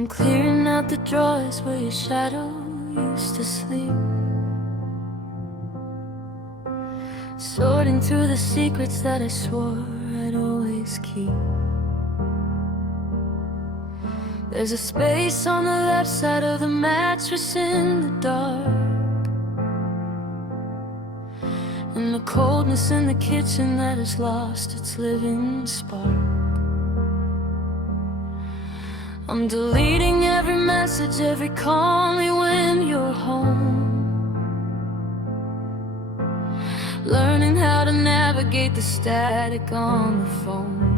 I'm clearing out the drawers where your shadow used to sleep, sorting through the secrets that I swore I'd always keep. There's a space on the left side of the mattress in the dark, and the coldness in the kitchen that has lost its living spark. I'm deleting every message, every call me when you're home, learning how to navigate the static on the phone.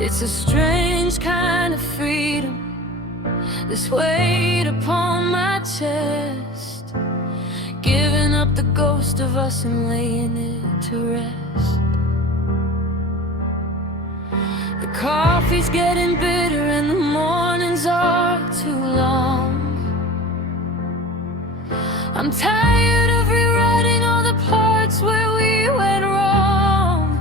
It's a strange kind of freedom, this weight upon my chest, giving up the ghost of us and laying it to rest. The coffee's getting bitter and the mornings are too long. I'm tired of rewriting all the parts where we went wrong.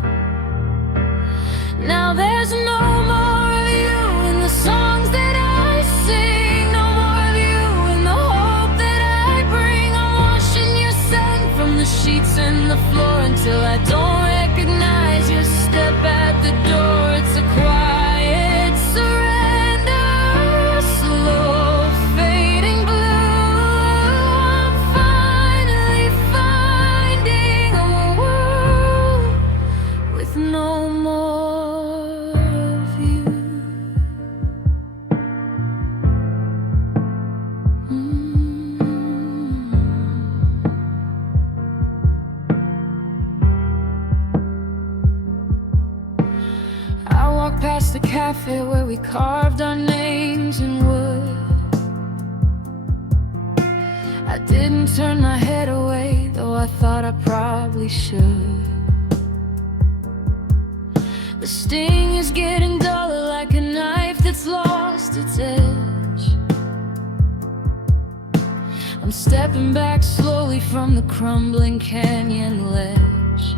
Now there's no more of you in the songs that I sing, no more of you in the hope that I bring. I'm washing your scent from the sheets and the floor until I don't recognize your step at the door. It's a quiet surrender, slow fading blue. I'm finally finding a world with no more of you. I walked past the cafe where we carved our names in wood. I didn't turn my head away, though I thought I probably should. The sting is getting duller, like a knife that's lost its edge. I'm stepping back slowly from the crumbling canyon ledge.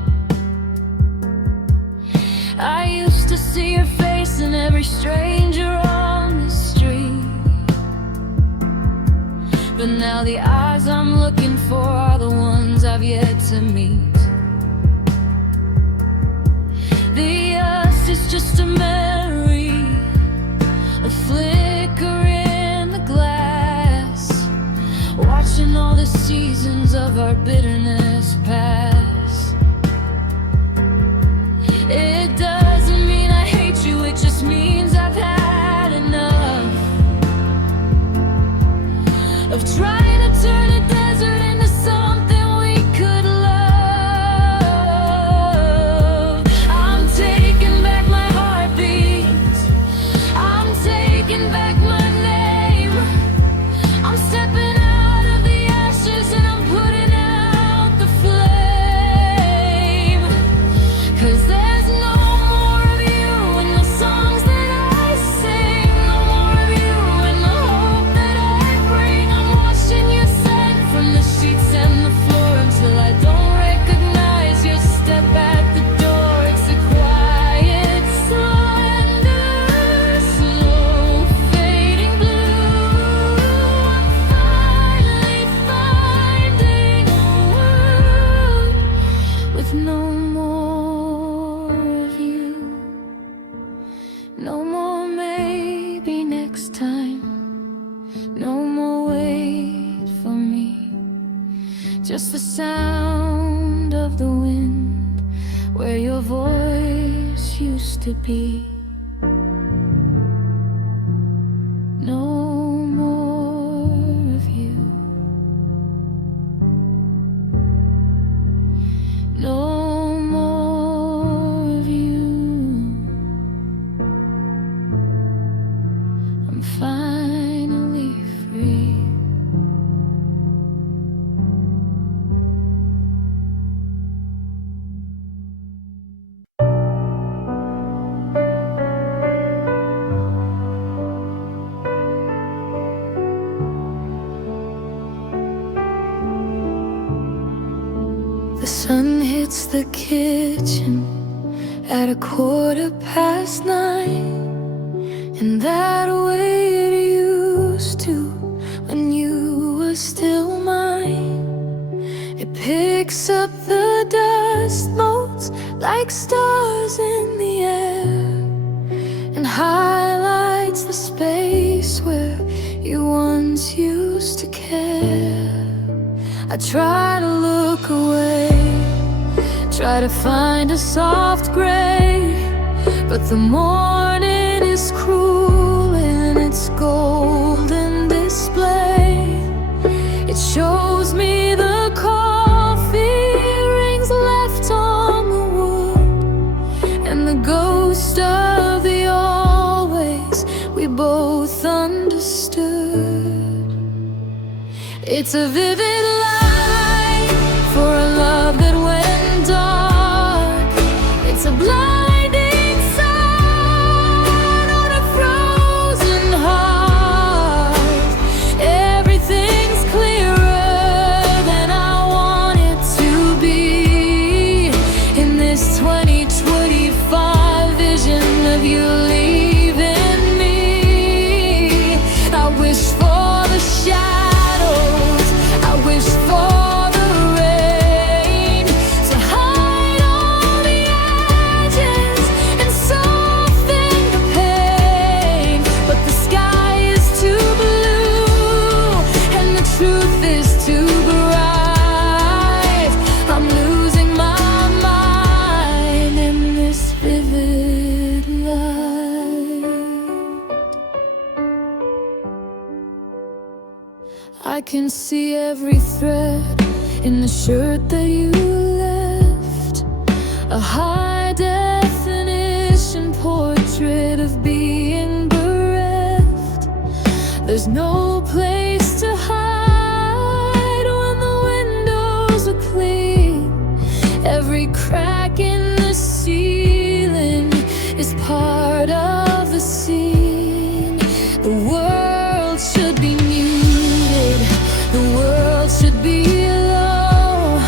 I used to see your face in every stranger on the street, but now the eyes I'm looking for are the ones I've yet to meet. The us is just a memory, a flicker in the glass, watching all the seasons of our bitterness pass. It doesn't mean I hate you, it just means I've had enough of trying to turn a desert into something we could love. I'm taking back my heartbeat, I'm taking back my name. I'm stepping out of the ashes and I'm putting out the flame. 'Cause there's no more of you in the songs that I sing, no more of you in the hope that I bring. I'm washing your scent from the sheets and the floor until I don't recognize your step at the door. It's a quiet surrender, slow fading blue. I'm finally finding a world with no more of you. No more maybe next time, no more wait for me. Just the sound of the wind where your voice used to be. No more of you, no more of you. I'm finally free. The sun hits the kitchen at 9:15. in that way it used to, when you were still mine. It picks up the dust motes like stars in the air, and highlights the space where you once used to care. I try to look away, try to find a soft gray, but the morning is cruel in its golden display. It shows me the coffee rings left on the wood, and the ghost of the always we both understood. It's a vivid light for a love that went dark. It's a blinding sun on a frozen heart. Everything's clearer than I want it to be in this 2025 vision of you leaving me. I wish for the shadows, I wish for the rain to hide all the edges and soften the pain. But the sky is too blue and the truth is too bright. I'm losing my mind in this vivid light. I can see every thread in the shirt that you left, a high definition portrait of being bereft. There's no place to hide when the windows are clean. Every crack in the ceiling is part of the scene. The world should be muted, the world should be low,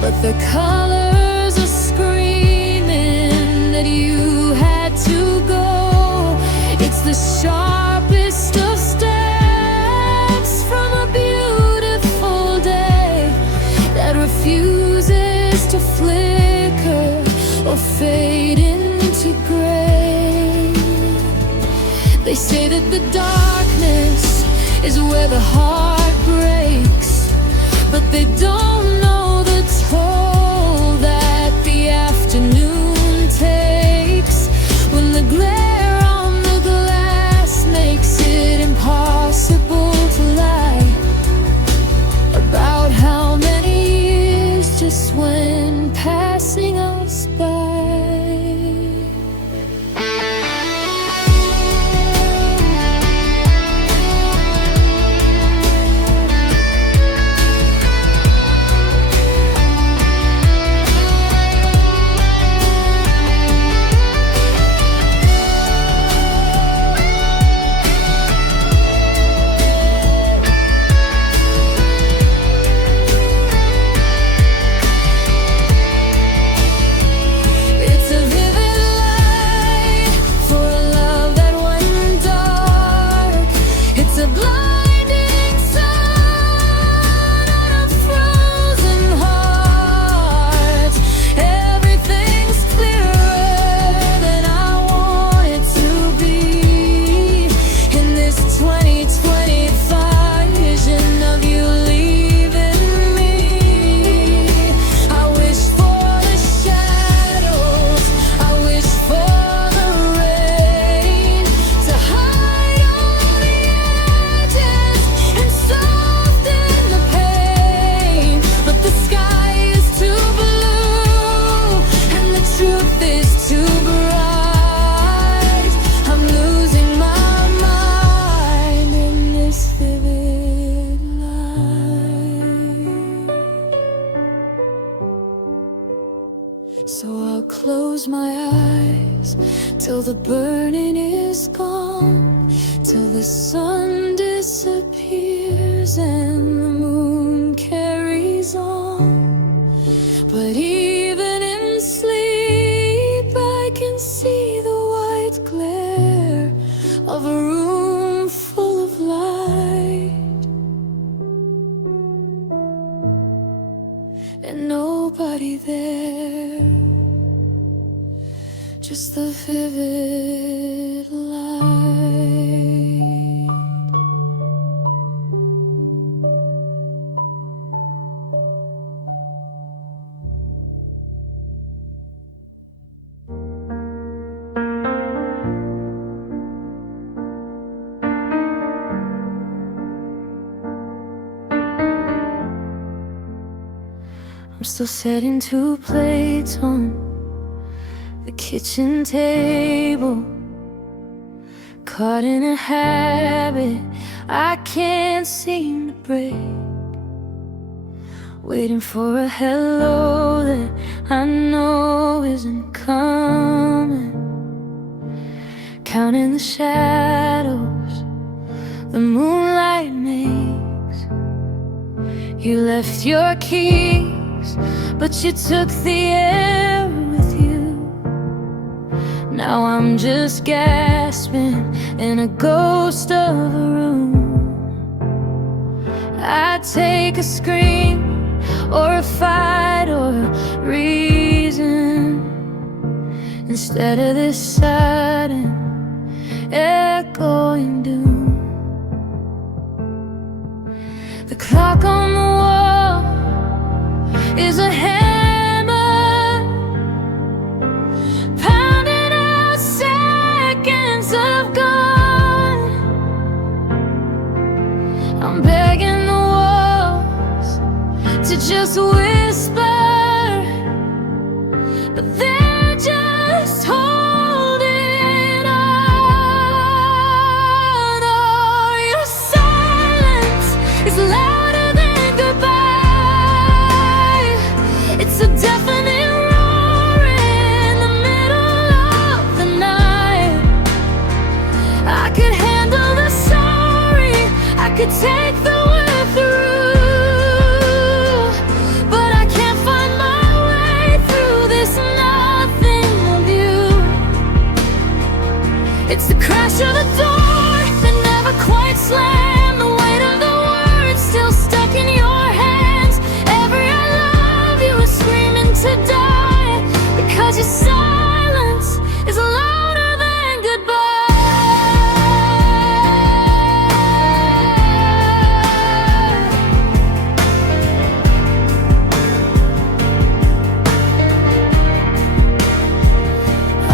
but the colors are screaming that you had to go. It's the sharpest of steps from a beautiful day that refuses to flicker or fade into gray. They say that the darkness is where the heart breaks, but they don't know the toll that the afternoon takes, when the glare on the glass makes it impossible to lie about how many years just went passing us by. It's a vivid light for a love that went dark. It's a blinding sun on a frozen heart. Everything's clearer than I want it to be in this 2025 vision of you leaving me. I wish for the shadows, I wish for the rain to hide all the edges and soften the pain. But the sky is too blue and the truth is too bright. I'm losing my mind in this vivid light. So I'll close my eyes till the burning is gone, till the sun disappears and the moon carries on. But even in sleep I can see the white glare of just the vivid light. I'm still setting 2 plates on the kitchen table, caught in a habit I can't seem to break, waiting for a hello that I know isn't coming, counting the shadows the moonlight makes. You left your keys, but you took the air with you. Now I'm just gasping in a ghost of a room. I'd take a scream or a fight or a reason instead of this sudden echoing doom. The clock on the wall is a hammer, pounding out seconds of gone. I'm begging the walls to just whisper, but they're just holding on. Oh, your silence is louder than goodbye. It's a deafening roar in the middle of the night. I could handle the sorry, I could take the way through, but I can't find my way through this nothing of you. It's the crash of a door that never quite slammed, the weight of the words still stuck in your hands. Every I love you is screaming to die, because your silence is louder than goodbye.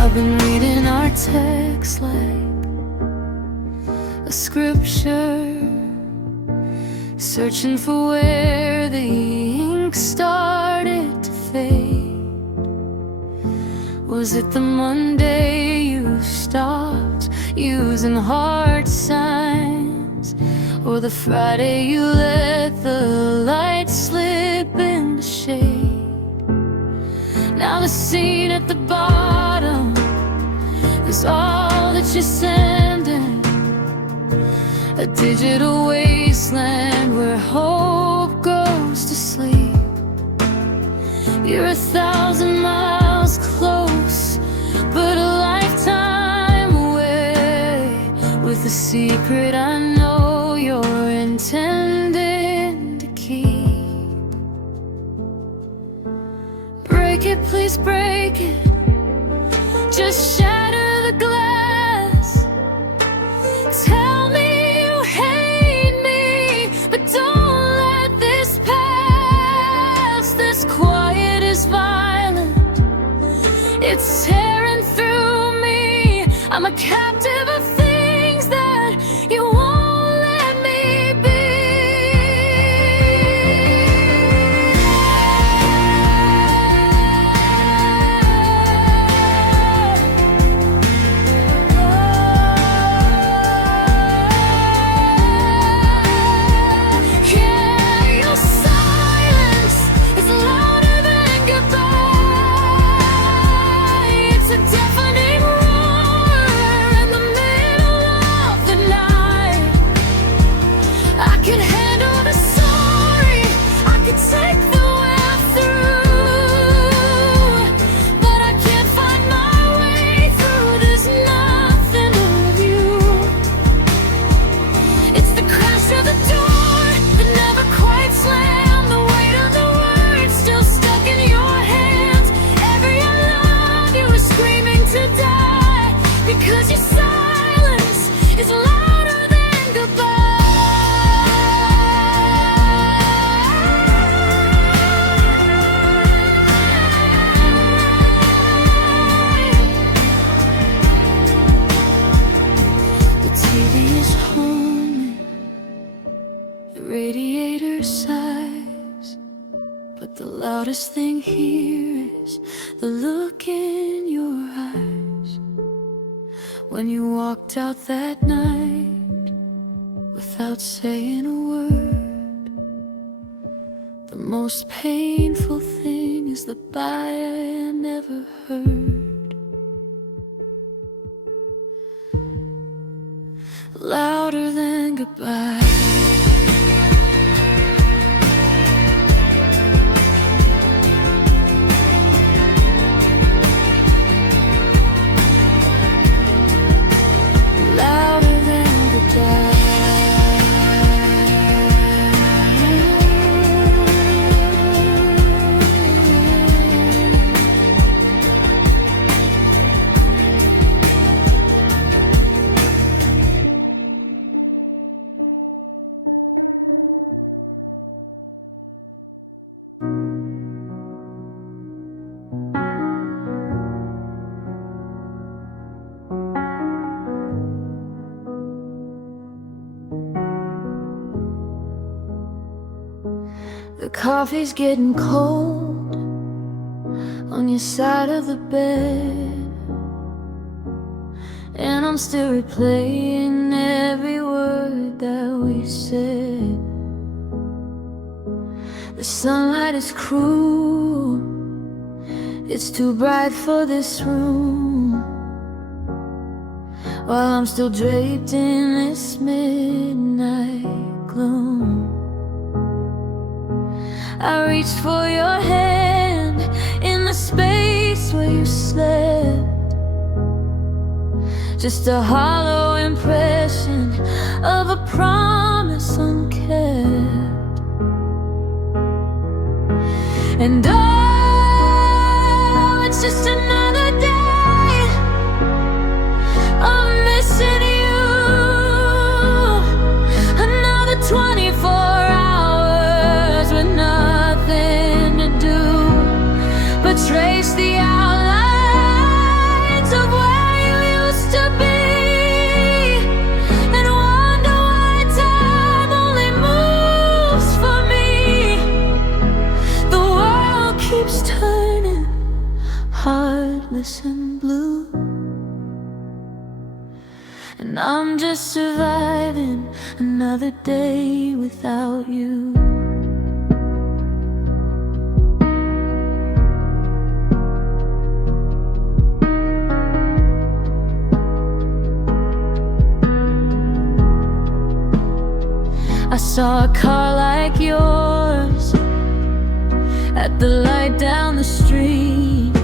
I've been reading our text like a scripture, searching for where the ink started to fade. Was it the Monday you stopped using heart signs, or the Friday you let the light slip into shade? Now the scene at the bottom is all that you're sending, a digital wasteland where hope goes to sleep. You're 1,000 miles close, but a lifetime away, with a secret I know you're intending to keep. Break it, please break it, just shatter the glass. Tell me you hate me, but don't let this pass. This quiet is violent, it's tearing through me. I'm a captive of things that you won't let me be. radiator sighs, but the loudest thing here is the look in your eyes. When you walked out that night without saying a word, the most painful thing is the bye I never heard. Louder than goodbye. Louder than goodbye. The coffee's getting cold on your side of the bed, and I'm still replaying every word that we said. The sunlight is cruel, it's too bright for this room, while I'm still draped in this midnight gloom. I reached for your hand in the space where you slept, just a hollow impression of a promise unkept. And oh, it's just another day of missing you, another 24 hours with nothing to do but trace the outlines of where you used to be, and wonder why time only moves for me. The world keeps turning, heartless and blue, and I'm just surviving another day without you. I saw a car like yours at the light down the street,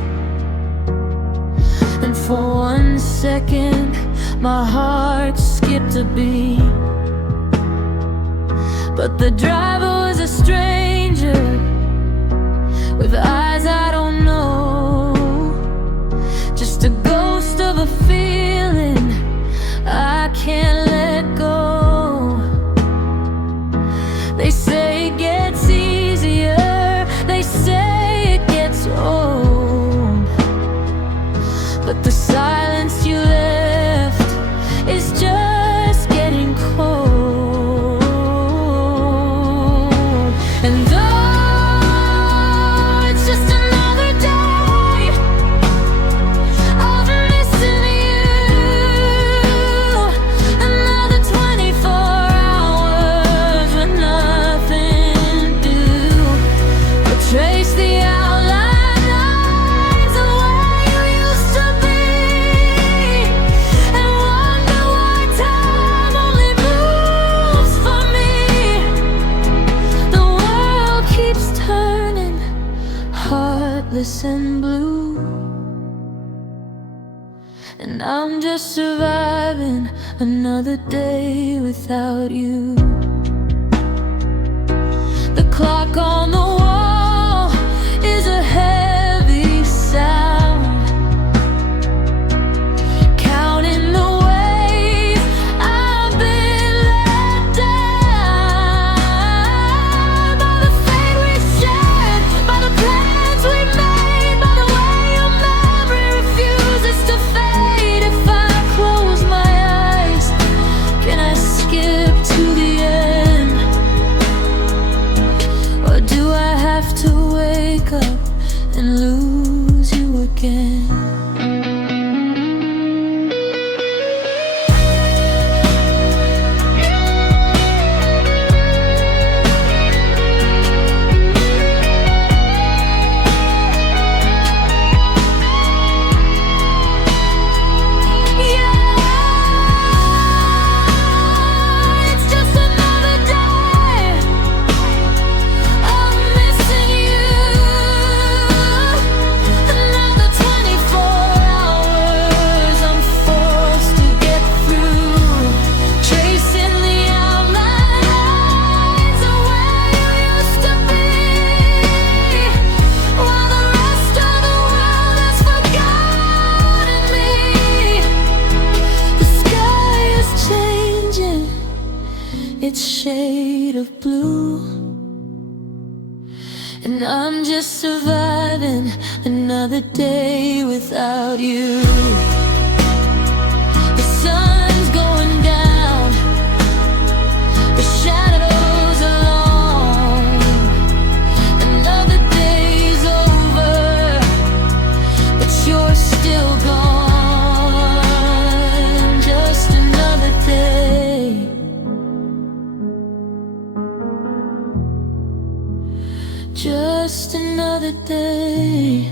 and for 1 second my heart skipped a beat. But the driver was a stranger with eyes I don't know, just a ghost of a feeling I can't let go. They say it gets easier, they say it gets old, but the silence you left is just getting cold. And though it's just another day of missing you, another 24 hours with nothing to do but trace the outlines of where you used to be, and wonder why time only moves for me. The world keeps turning, heartless and blue, and I'm just surviving another day without you. The clock on the wall is a heavy sound, counting the ways I've been let down by the fate we shared, by the plans we made, by the way your memory refuses to fade. If I close my eyes, can I skip to the end? its shade of blue, and I'm just surviving another day without you. The sun's going down, the shadows are long, another day's over, but you're still gone. Just another day, just another day.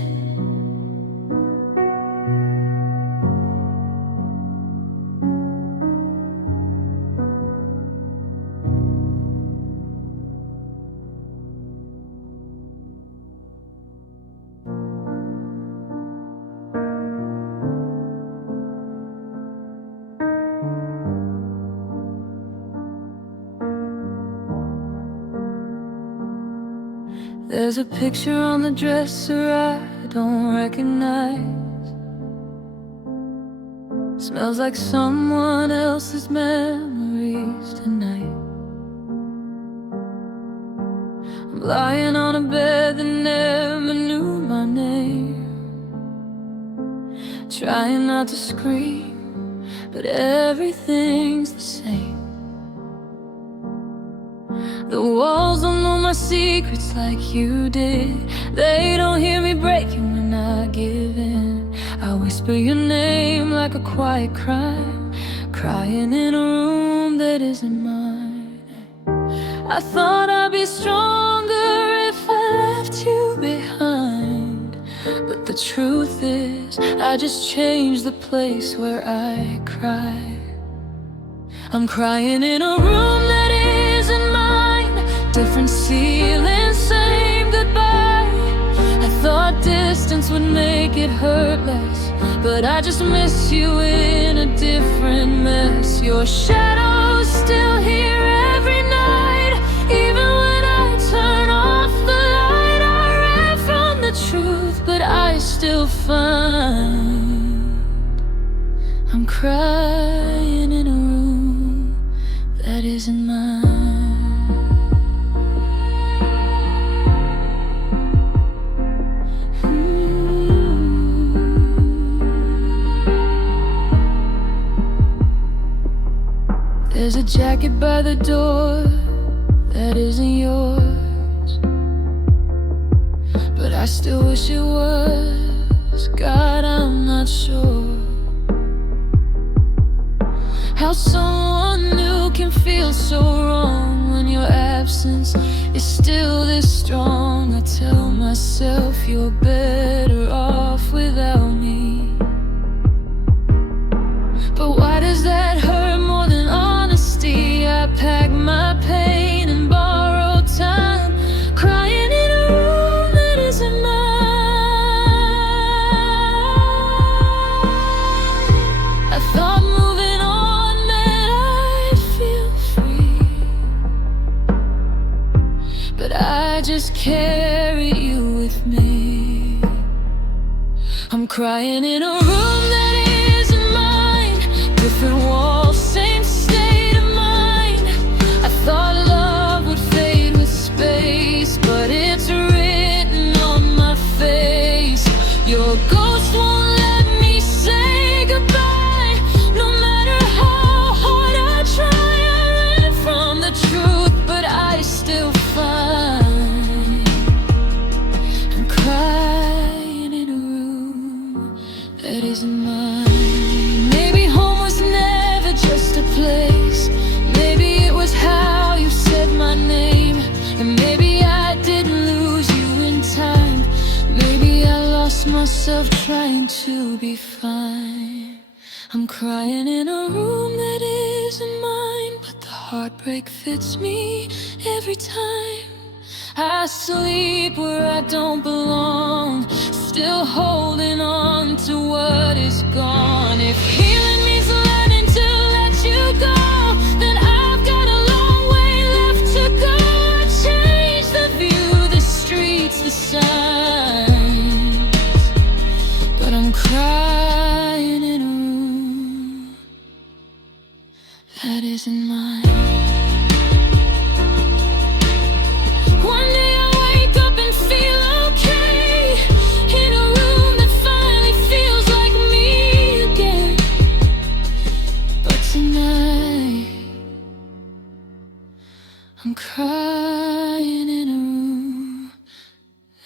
There's a picture on the dresser I don't recognize. Smells like someone else's memories tonight. I'm lying on a bed that never knew my name, trying not to scream, but everything's the same. The walls don't know my secrets like you did. They don't hear me breaking when I give in. I whisper your name like a quiet crime, crying in a room that isn't mine. I thought I'd be stronger if I left you behind, but the truth is I just changed the place where I cry. I'm crying in a room that isn't mine. Different ceiling, same goodbye. I thought distance would make it hurt less, but I just miss you in a different mess. Your shadow's still here every night. Even when I turn off the light, I ran from the truth, but I still find I'm crying in a room that isn't mine. There's a jacket by the door that isn't yours, but I still wish it was. God, I'm not sure how someone new can feel so wrong when your absence is still this strong. I tell myself you're better off without me, but why does that hurt more than honesty? I pack my pain and borrow time, crying in a room that isn't mine. I thought moving on meant I'd feel free, but I just carry you with me. I'm crying in a room that isn't mine. Different walls, same state of mind. I thought love would fade with space, but it's written on my face. Your ghost won't let me say goodbye. No matter how hard I try, I ran from the truth, but I still find I'm crying in a room that isn't mine. Maybe home was never just a place. Maybe it was how you said my name, and maybe I didn't lose you in time. Maybe I lost myself trying to be fine. I'm crying in a room that isn't mine, but the heartbreak fits me every time. I sleep where I don't belong, still holding on to what is gone. If healing means learning to let you go, then I've got a long way left to go. I change the view, the streets, the signs, but I'm crying in a room that isn't mine. I'm crying in a room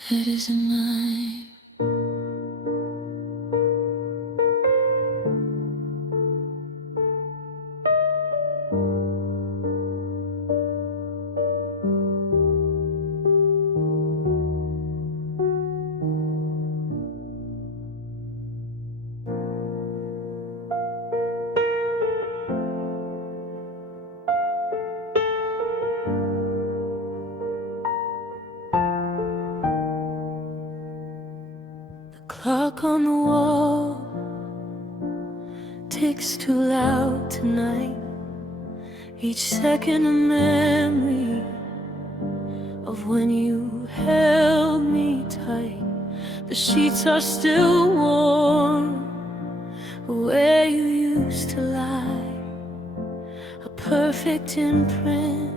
that isn't mine. Clock on the wall ticks too loud tonight. Each second a memory of when you held me tight. The sheets are still warm where you used to lie. A perfect imprint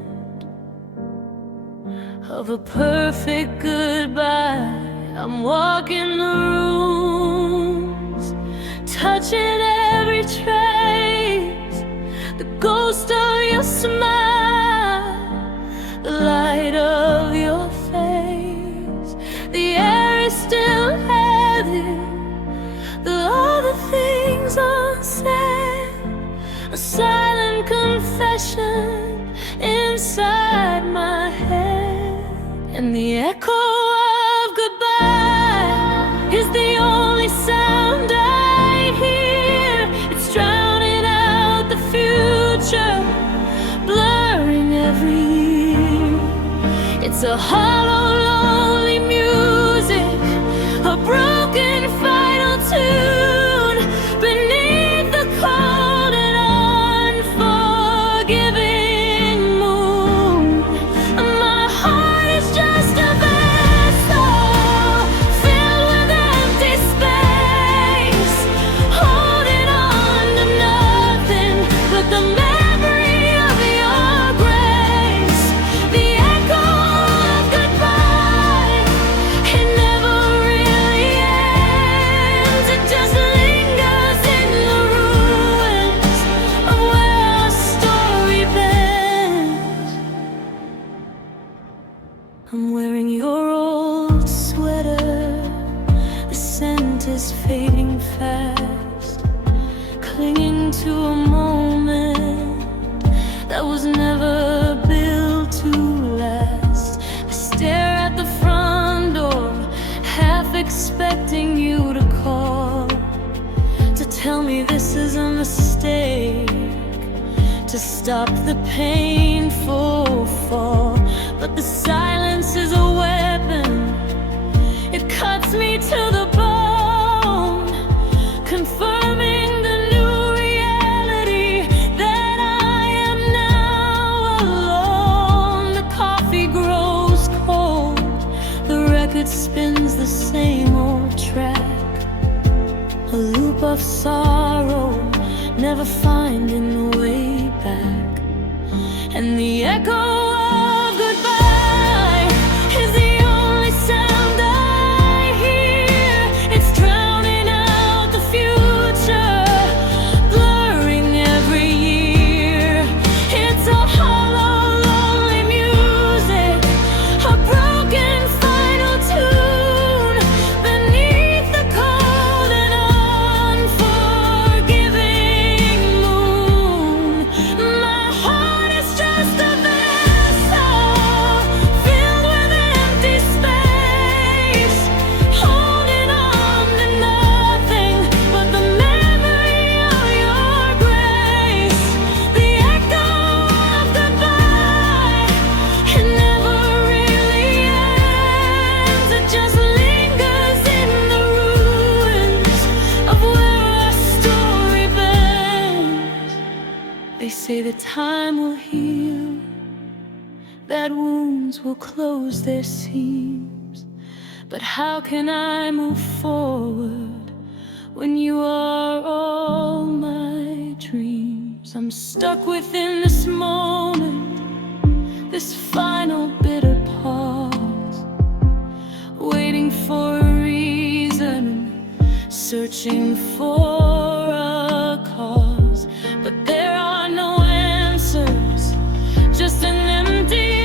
of a perfect goodbye. I'm walking the rooms, touching every trace, the ghost of your smile, the light of your face. The air is still heavy, all the things unsaid, a silent confession inside my head. And the echo is the only sound I hear. It's drowning out the future, blurring every year. It's a hollow, lonely music, a broken final tune beneath the cold and unforgiving moon. My heart is just a I'm wearing your old sweater, the scent is fading fast, clinging to a moment that was never built to last. I stare at the front door, half expecting you to call, to tell me this is a mistake, to stop the painful fall. But the silence is a weapon, it cuts me to the bone, confirming the new reality that I am now alone. The coffee grows cold, the record spins the same old track, a loop of sorrow, never finding the way back. And the echo say that time will heal, that wounds will close their seams. But how can I move forward when you are all my dreams? I'm stuck within this moment, this final bitter pause, waiting for a reason, searching for a cause. But there are no answers, just an empty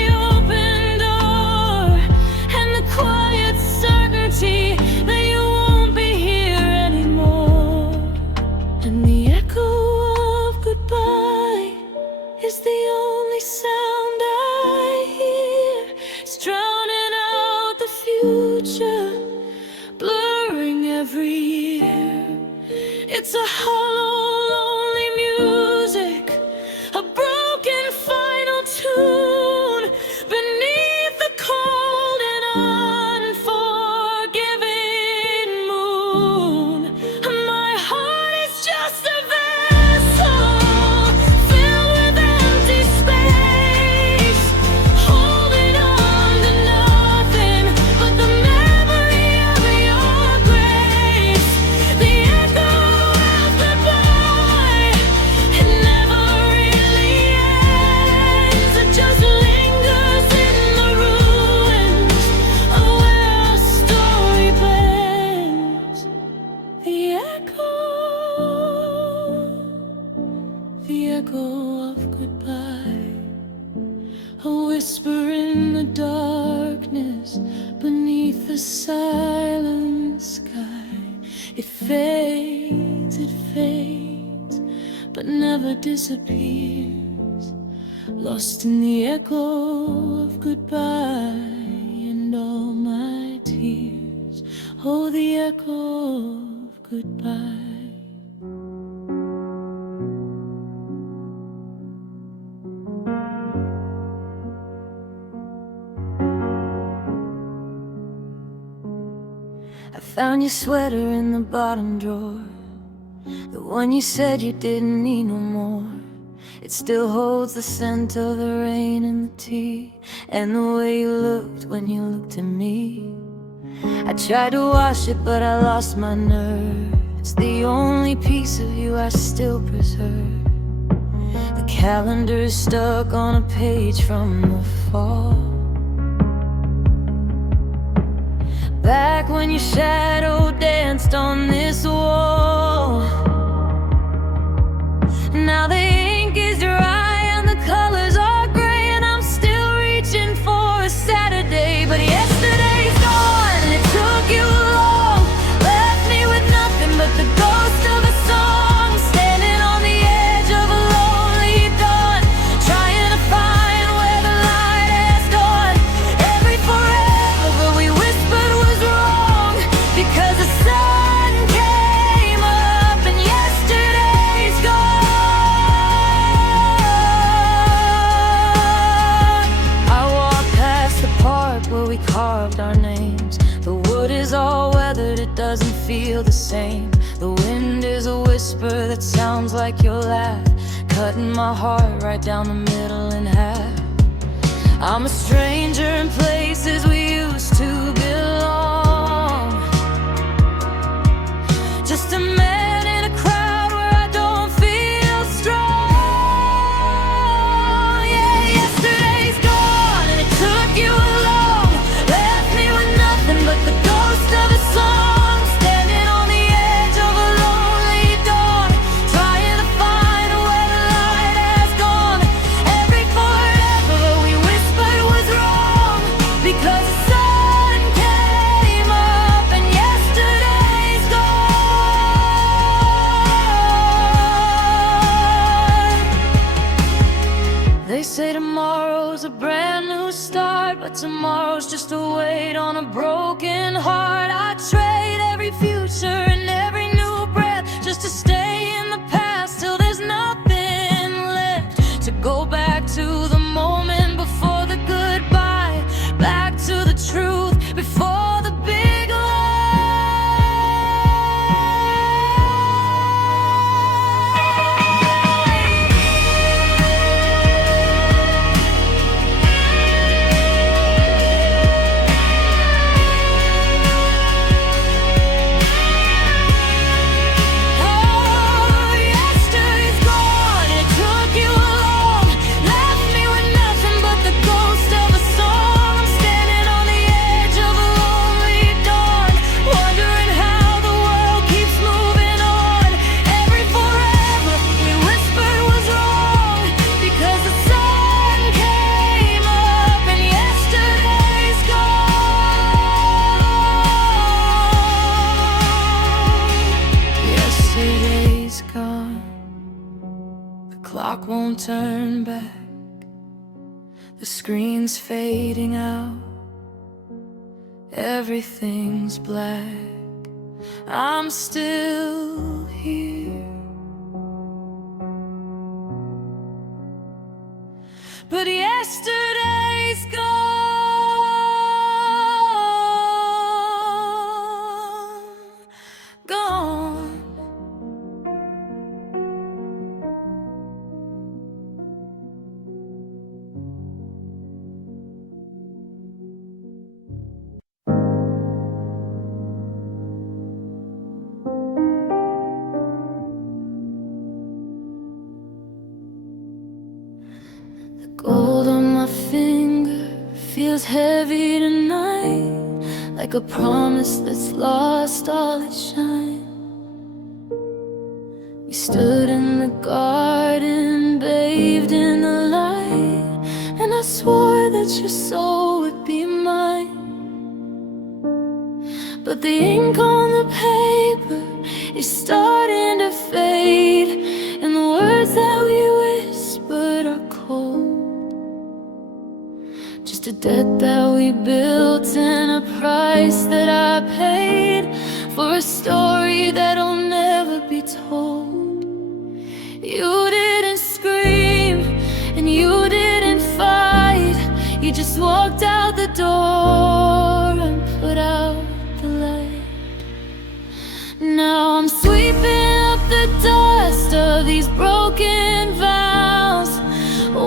of goodbye, a whisper in the darkness beneath the silent sky. It fades, but never disappears, lost in the echo of goodbye and all my tears. Oh, the echo of goodbye. I found your sweater in the bottom drawer, the one you said you didn't need no more. It still holds the scent of the rain and the tea, and the way you looked when you looked at me. I tried to wash it, but I lost my nerve. It's the only piece of you I still preserve. The calendar is stuck on a page from the fall, back when your shadow danced on this wall. Now the ink is dry and the colors are gray, and I'm still reaching for a Saturday. But yesterday's gone and it took you long, left me with nothing but the ghost of a song, standing on the edge of a lonely dawn, trying to find where the light has gone. Every forever we whispered was wrong, because the sun came up and yesterday's gone. Where we carved our names, the wood is all weathered, it doesn't feel the same. The wind is a whisper that sounds like your laugh, cutting my heart right down the middle in half. I'm a stranger in places we used to belong, just a man in a crowd where I don't feel strong. Yeah, yesterday's gone and it took you along, left me with nothing but the ghost of a song, standing on the edge of a lonely dawn, trying to find where the light has gone. Every forever we whispered was wrong, because the sun came up and yesterday's gone. They say tomorrow's a brand new start, but tomorrow's just a weight on a broken heart. I trade every future and every new breath just to stay in the past till there's nothing left to go back to the moment before the goodbye, back to the truth before the big lie. Clock won't turn back, the screen's fading out, everything's black. I'm still here, but yesterday's gone, gone. Gold on my finger feels heavy tonight, like a promise that's lost all its shine. We stood in the garden, baby, bathed in the light, and I swore that your soul would be mine. But the ink on the paper is starting to fade, and the words that we whispered are cold. Just a debt that we built and a price that I paid for a story that'll never be told. You didn't scream and you didn't fight. You just walked out the door and put out the light. Now I'm sweeping up the dust of these broken vows,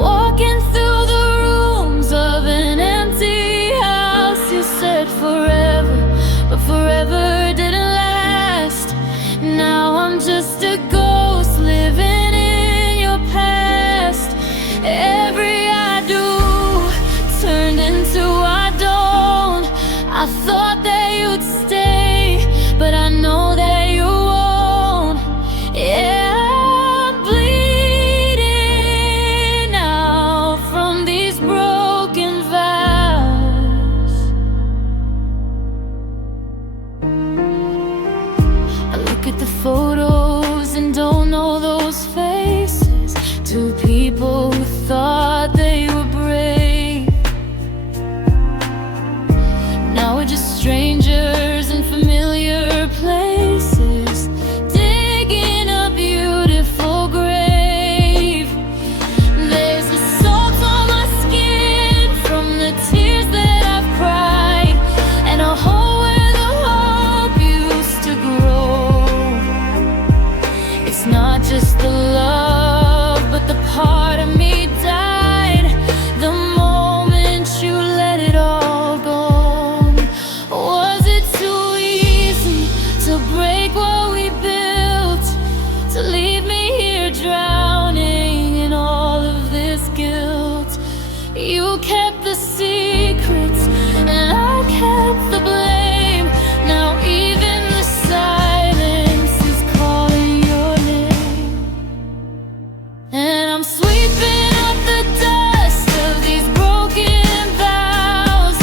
walking through the rooms of an empty house. You said forever, but forever didn't last. Now I'm just a ghost living in your past. Every I do turned into I don't. I thought that you'd stay, but I know that you won't. Yeah, I'm bleeding now from these broken vows. I look at the photos and don't know those faces. Two people who thought they were brave. Now we're just strangers in familiar places, digging a beautiful grave. There's the salt on my skin from the tears that I've cried, and a hole where the hope used to grow. It's not just the love, but the part of me died the moment you let it all go. Was it too easy to break what we built, to leave me here drowning in all of this guilt? You kept the secrets and I kept the blame. Now even the silence is calling your name. And I'm sweeping up the dust of these broken vows,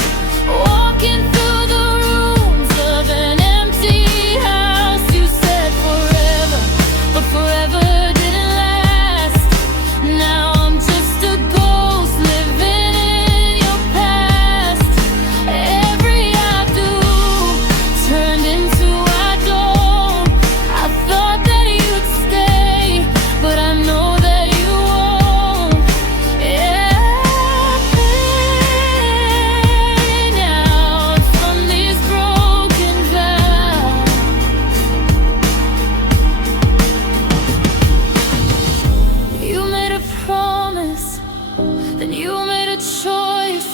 walking through the rooms of an empty house. You said forever, but forever didn't last. Now I'm just a ghost living in your past. Every I do turned into I don't. I thought that you'd stay, but I know that you won't. Yeah, bleeding out from these broken vows. You made a promise, then you made a choice.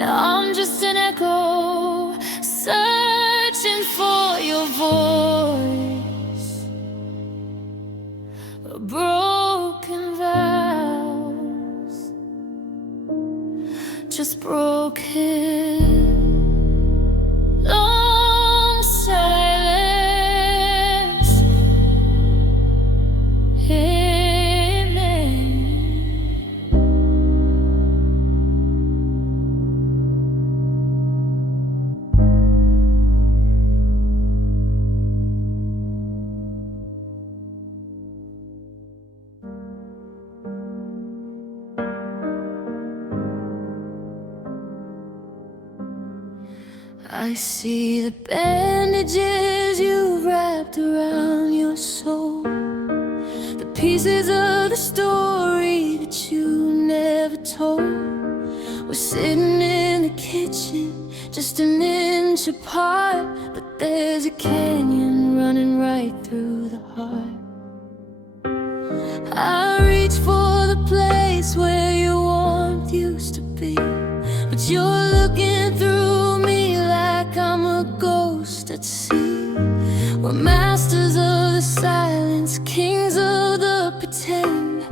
Now I'm just an echo, searching for your voice. Broken vows, just broken. Long silence. Amen. I see the bandages you wrapped around your soul, the pieces of the story that you never told. We're sitting in the kitchen, just an inch apart, but there's a canyon running right through the heart. I reach for the place where your warmth used to be, but you're looking through me like I'm a ghost at sea. We're masters of the silence, kings of the pretend,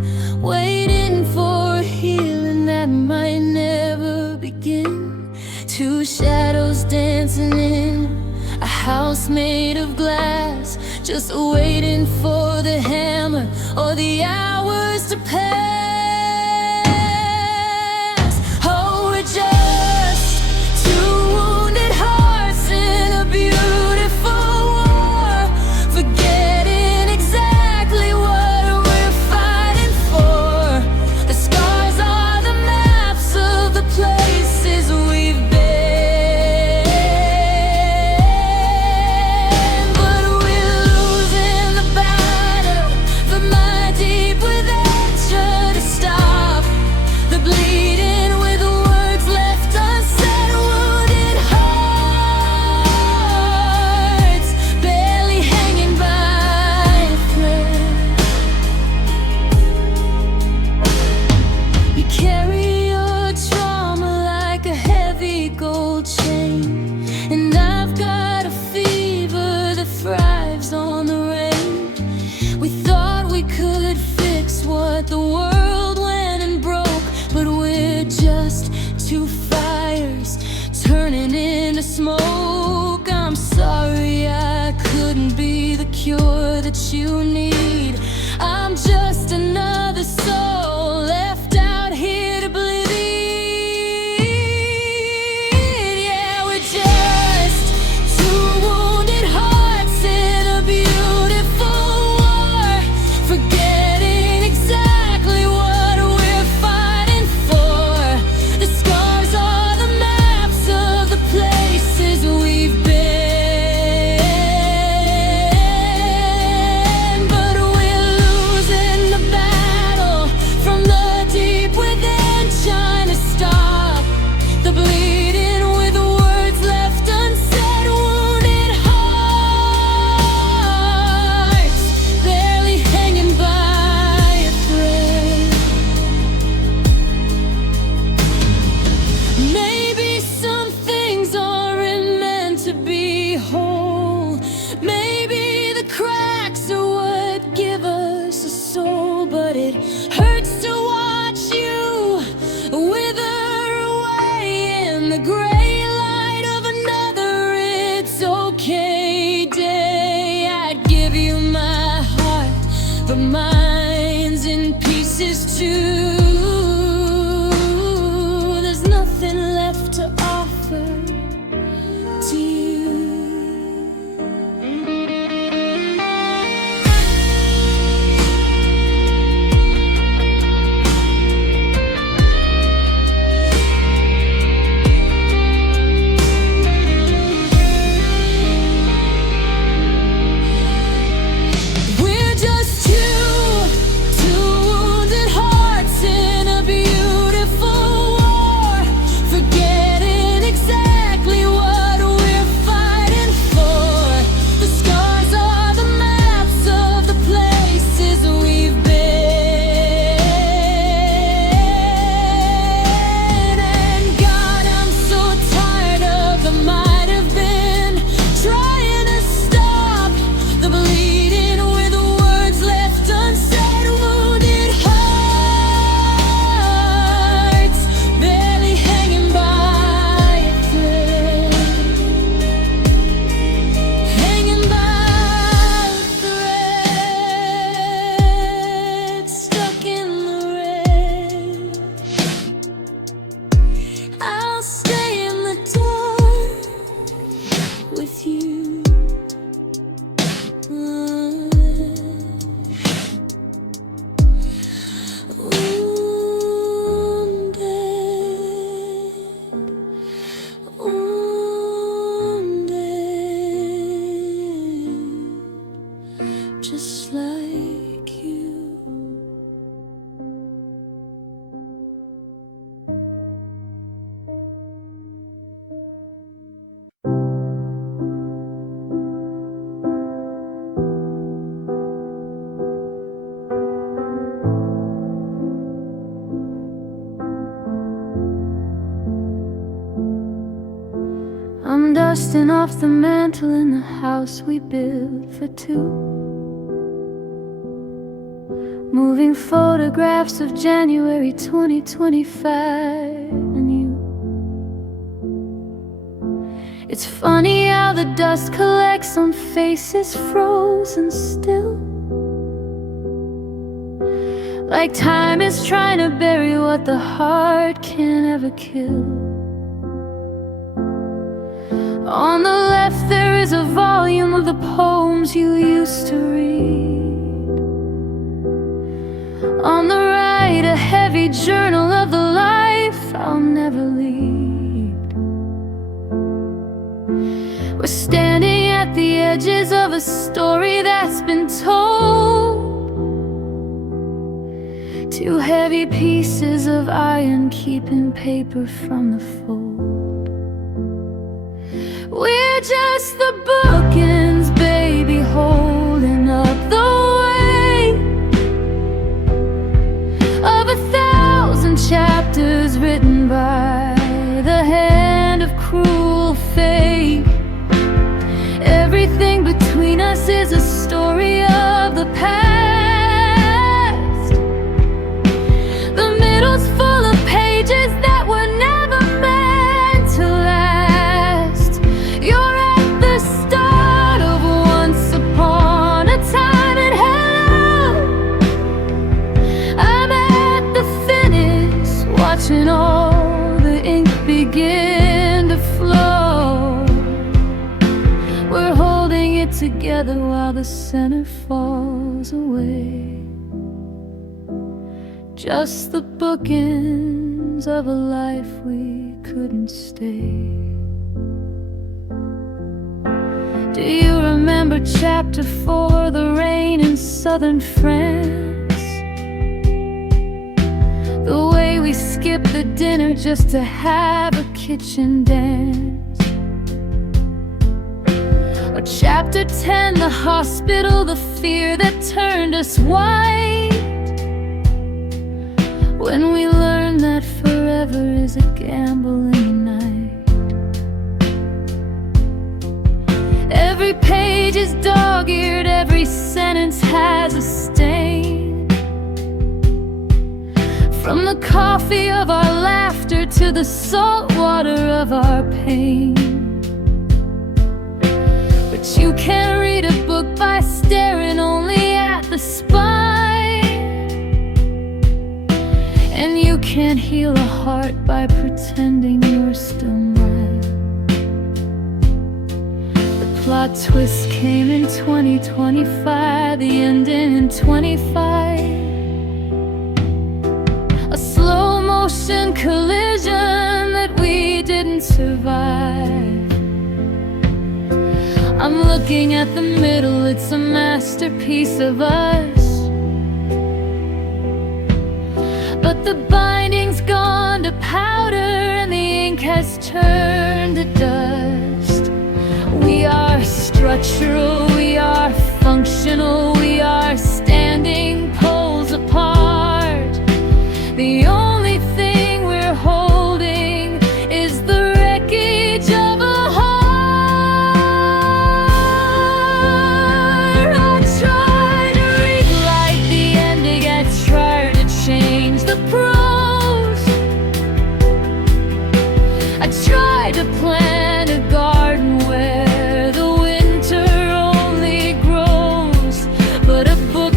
waiting for a healing that might never begin. Two shadows dancing in a house made of glass, just waiting for the hammer or the hours just a past. Oh, we're just two wounded hearts in a beautiful war, forgetting exactly what we're fighting for. The scars are the maps of the places we've been, but we're losing the battle. The mind deep within, try to stop the bleeding with words left unsaid. Wounded hearts, barely hanging by a thread. You carry your trauma like a heavy gold chain, and I've got a fever that thrives on the rain. We thought we could fix what the world went and broke, but we're just two fires turning into smoke. I'm sorry I couldn't be the cure that you need. I'm just another soul left out here to bleed. Yeah, we're just two wounded hearts in a beautiful war, forgetting exactly what we're fighting for. The scars are the maps of the places we've been, but we're losing the battle from the deep within, trying to stop the bleeding with words left unsaid. Wounded hearts, barely hanging by a thread. Maybe some things aren't meant to be whole. Maybe the cracks are what give us a soul, but it hurts to watch you wither away in the gray light of another it's okay day. I'd give you my heart, but mine's in pieces too. There's nothing left to offer to you. We're just two wounded hearts in a beautiful war, forgetting exactly what we're fighting for. The scars are the maps of the places we've been, and God, I'm so tired of the might have been, trying to stop the bleeding with words left unsaid. Wounded hearts, barely hanging by a thread, hanging by a thread, stuck in the red. I'll stay in the dark with you. Wounded, wounded, just like you. I'm dusting off the mantle in the house we built for two, moving photographs of January 2025 and you. It's funny how the dust collects on faces frozen still. like time is trying to bury what the heart can't ever kill. On the left there is a volume of the poems you used to read. On the right, a heavy journal of the life I'll never lead. We're standing at the edges of a story that's been told. Two heavy pieces of iron keeping paper from the fold. We're just the bookends, baby, holding up the weight of 1,000 chapters written by the hand of cruel fate. Everything between us is a story of the past. The middle's full of pages that were never meant to last. You're at the start of once upon a time, and hello, I'm at the finish, watching all the ink begin to flow. We're holding it together while the center falls away. Just the bookends of a life we couldn't stay. Do you remember chapter 4, the rain in southern France? The way we skipped the dinner just to have a kitchen dance. Or chapter 10, the hospital, the fear that turned us white, when we learned that forever is a gamble in the night. Every page is dog-eared, every sentence has a stain. From the coffee of our laughter to the salt water of our pain. But you can't read a book by staring only at the spine, and you can't heal a heart by pretending you're still mine. The plot twist came in 2025, the ending in 25. A slow motion collision that we didn't survive. I'm looking at the middle, it's a masterpiece of us. But the binding's gone to powder and the ink has turned to dust. We are structural, we are functional, we are standing poles apart. The only thing we're holding is the wreckage of a heart. I try to rewrite the ending, I try to change the prose. I tried to plant a garden where the winter only grows, but a book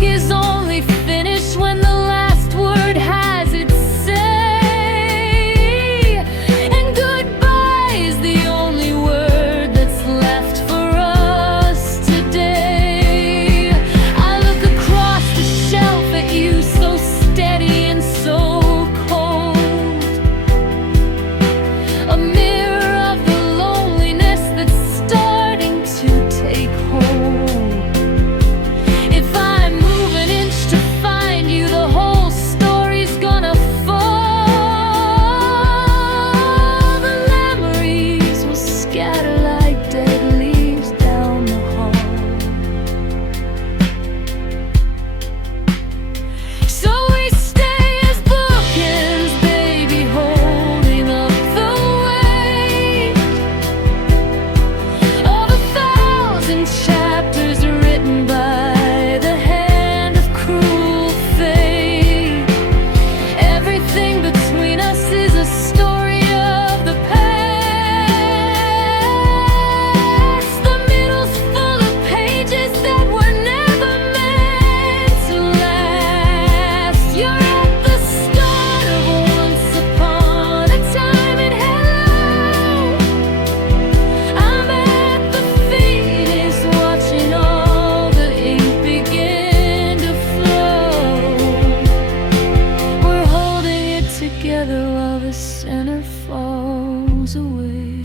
together while the sinner falls away.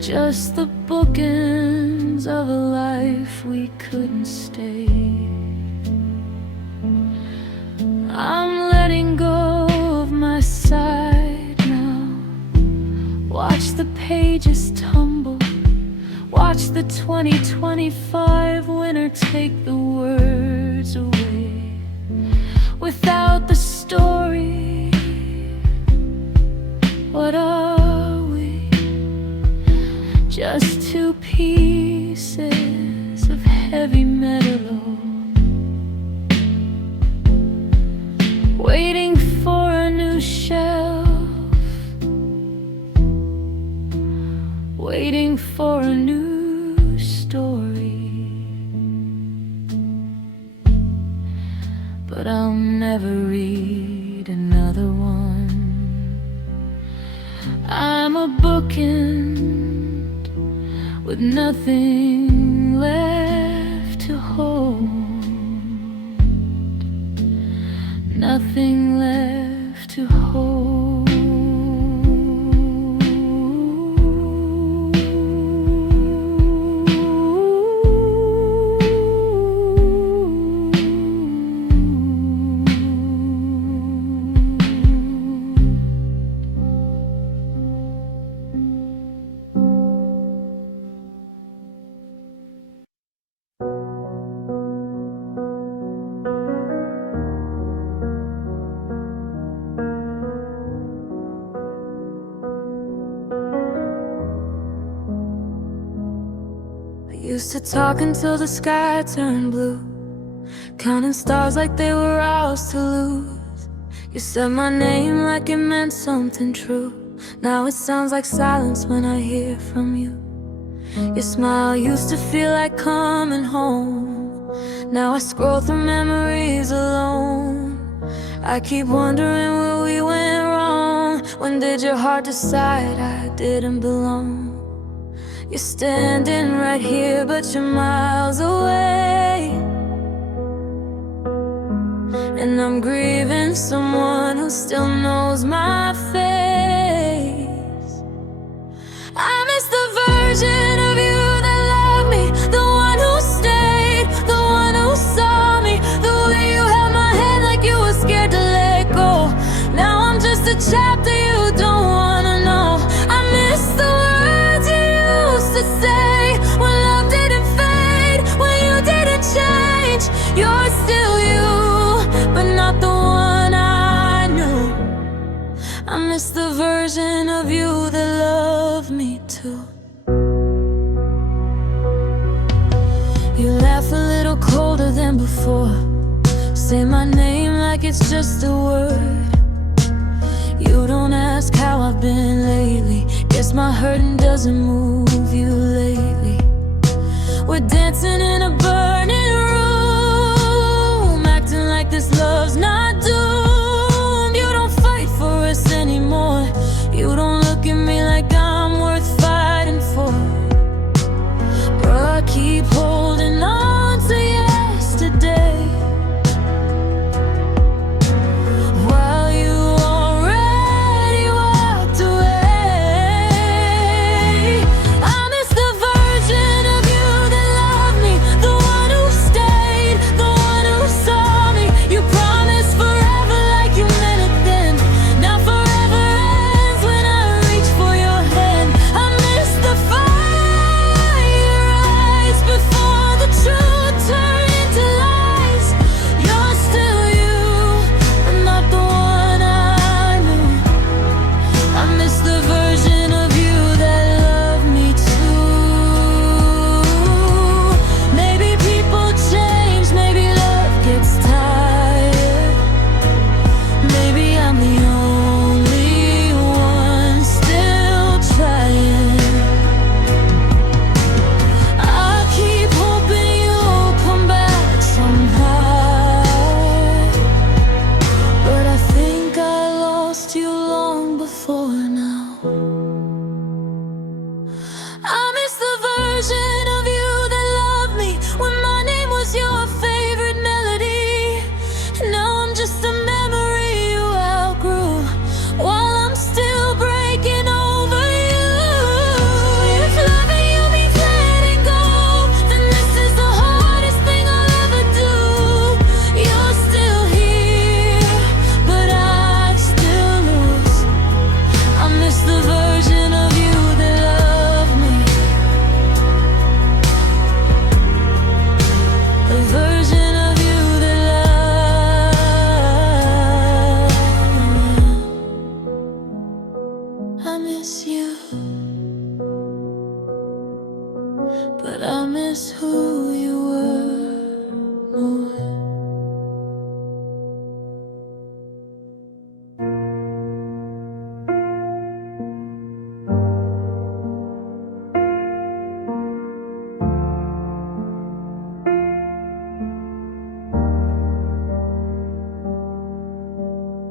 Just the bookends of a life we couldn't stay. I'm letting go of my side now. Watch the pages tumble. Watch the 2025 winter take the words away. Without the story, what are we? Just two pieces of heavy metal, waiting for a new shelf, waiting for a new story. But I'll never read another one. I'm a bookend with nothing left to hold, nothing left to hold. Used to talk until the sky turned blue, counting stars like they were ours to lose. You said my name like it meant something true. Now it sounds like silence when I hear from you. Your smile used to feel like coming home. Now I scroll through memories alone. I keep wondering where we went wrong. When did your heart decide I didn't belong? You're standing right here, but you're miles away. And I'm grieving someone who still knows my face. I miss the version of you that loved me, the one who stayed, the one who saw me, the way you held my hand like you were scared to let go. Now I'm just a chapter you don't wanna know. I miss the words you used to say when love didn't fade, when you didn't change. You're still you, but not the one I knew. I miss the version of you that loved me too. You laugh a little colder than before, say my name like it's just a word. You don't ask how I've been lately. Guess my hurting doesn't move you lately. We're dancing in a burning room, acting like this love's not doomed. You don't fight for us anymore. You don't look at me like I'm worth fighting for. But I keep holding on to yesterday, while you already walked away. I miss the version of you that loved me, the one who stayed, the one who saw me. You promised for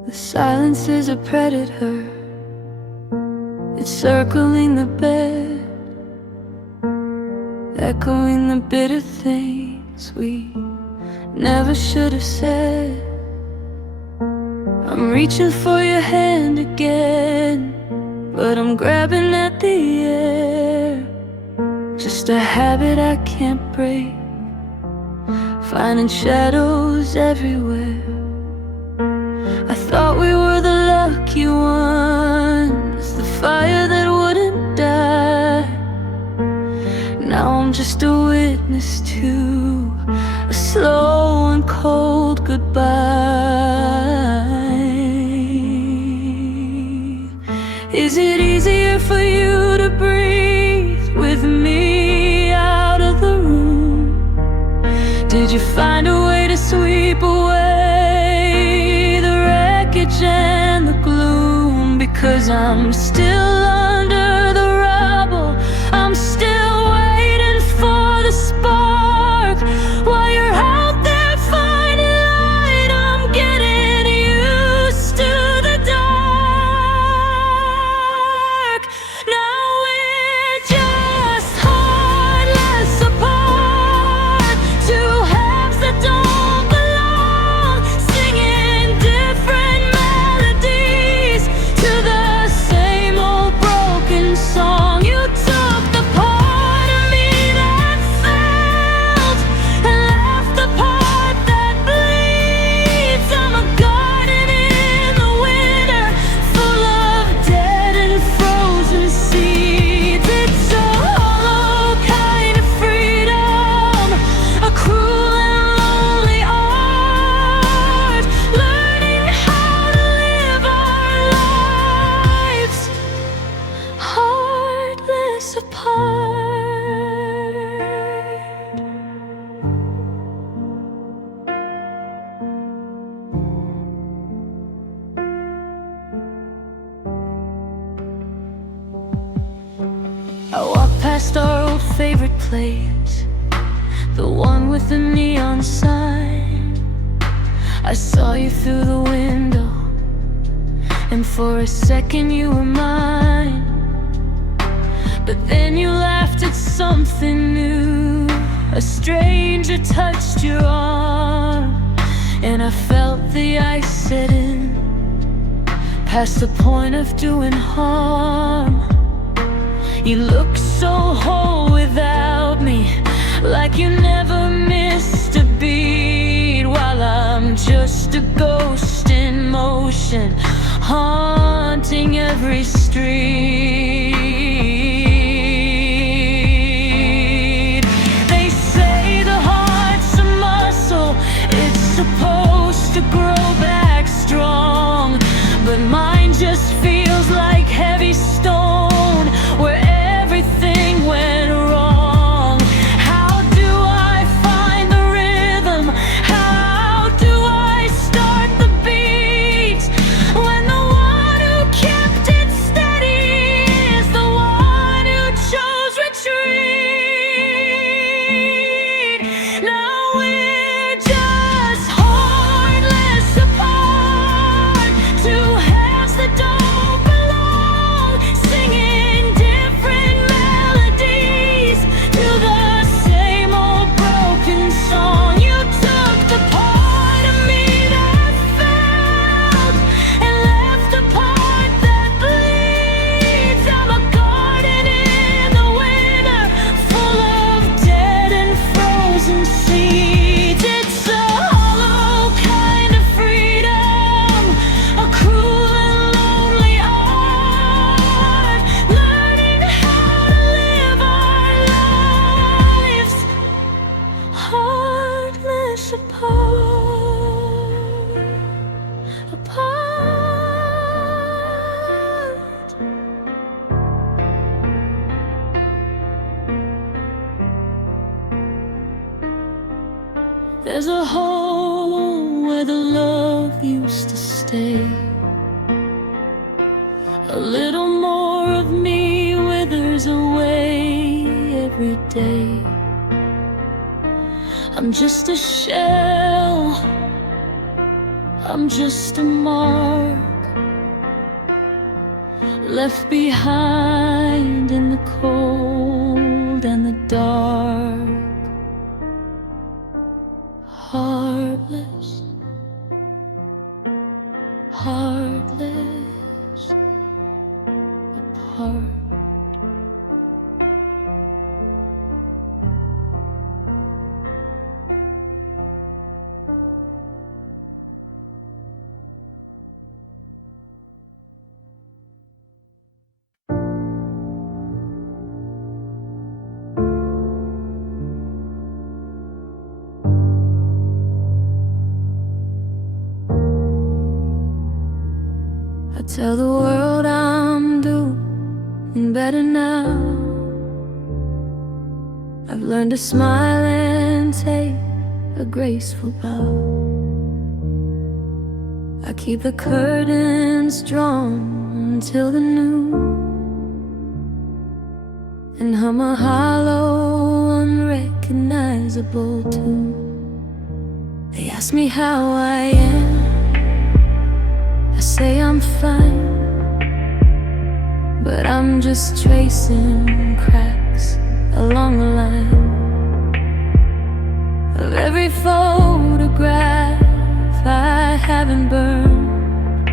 The silence is a predator. It's circling the bed, echoing the bitter things we never should have said. I'm reaching for your hand again, but I'm grabbing at the air. Just a habit I can't break, finding shadows everywhere. I thought we were the lucky ones, the fire that wouldn't die. Now I'm just a witness to a slow and cold goodbye. Is it easier for you to breathe with me out of the room? Did you find a way to sweep away the wreckage and the gloom? Because I'm still under the rubble, I'm still waiting for the spark. While you're out there finding light, I'm getting used to the dark. Now we're just heartless apart, two halves that don't belong, singing different melodies to the same old broken song. You took the part of me that felt and left the part that bleeds. I'm a garden in the winter, full of dead and frozen seeds. It's a hollow kind of freedom, a cruel and lonely art, learning how to live our lives heartless apart. I walked past our old favorite place, the one with the neon sign. I saw you through the window, and for a second you were mine. But then you laughed at something new. A stranger touched your arm, and I felt the ice set in, past the point of doing harm. You look so whole without me, like you never missed a beat, while I'm just a ghost in motion, haunting every street. They say the heart's a muscle, it's supposed to grow back strong, but mine just feels like heavy stone, where everything went wrong. How do I find the rhythm? How do I start the beat when the one who kept it steady is the one who chose retreat? Now we're just heartless apart, two halves that don't belong, singing different melodies to the same old broken song. You took the part of me that felt and left the part that bleeds. I'm a garden in the winter, full of dead and frozen seeds. It's a hollow kind of freedom, a cruel and lonely art, learning how to live our lives heartless apart, apart. There's a hole where the love used to stay. A little more of me withers away every day. I'm just a shell, I'm just a mark left behind in the cold and the dark, heartless, heartless, apart. I tell the world I'm doing better now. I've learned to smile and take a graceful bow. I keep the curtains drawn until the noon, and hum a hollow, unrecognizable tune. They ask me how I am, I say I'm fine, but I'm just tracing cracks along the line of every photograph I haven't burned,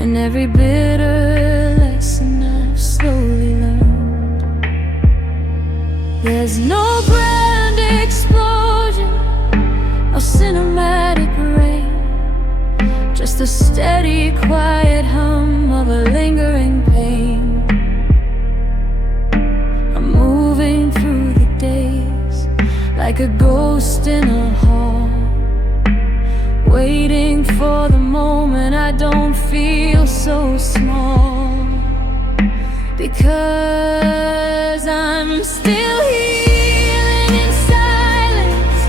and every bitter lesson I've slowly learned. There's no grand explosion, no cinematic rain, just a steady, quiet hum of a lingering pain. I'm moving through the days like a ghost in a hall, waiting for the moment I don't feel so small, because I'm still healing in silence,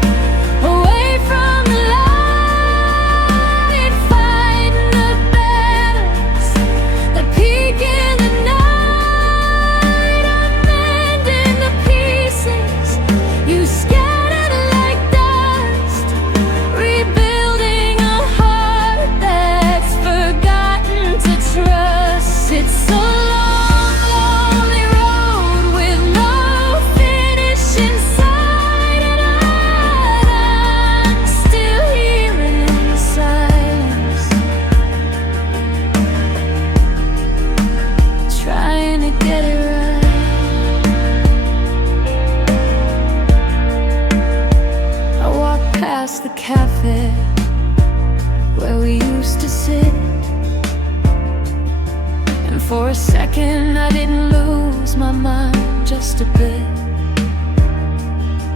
away from the light, fighting the battles that peak in the night. I'm mending the pieces you scattered like dust, rebuilding a heart that's forgotten to trust. It's a long, lonely road with no finish in sight, and I'm still healing in silence, trying to get it right. I walk past the cafe where we used to sit, and for a second I didn't lose my mind just a bit.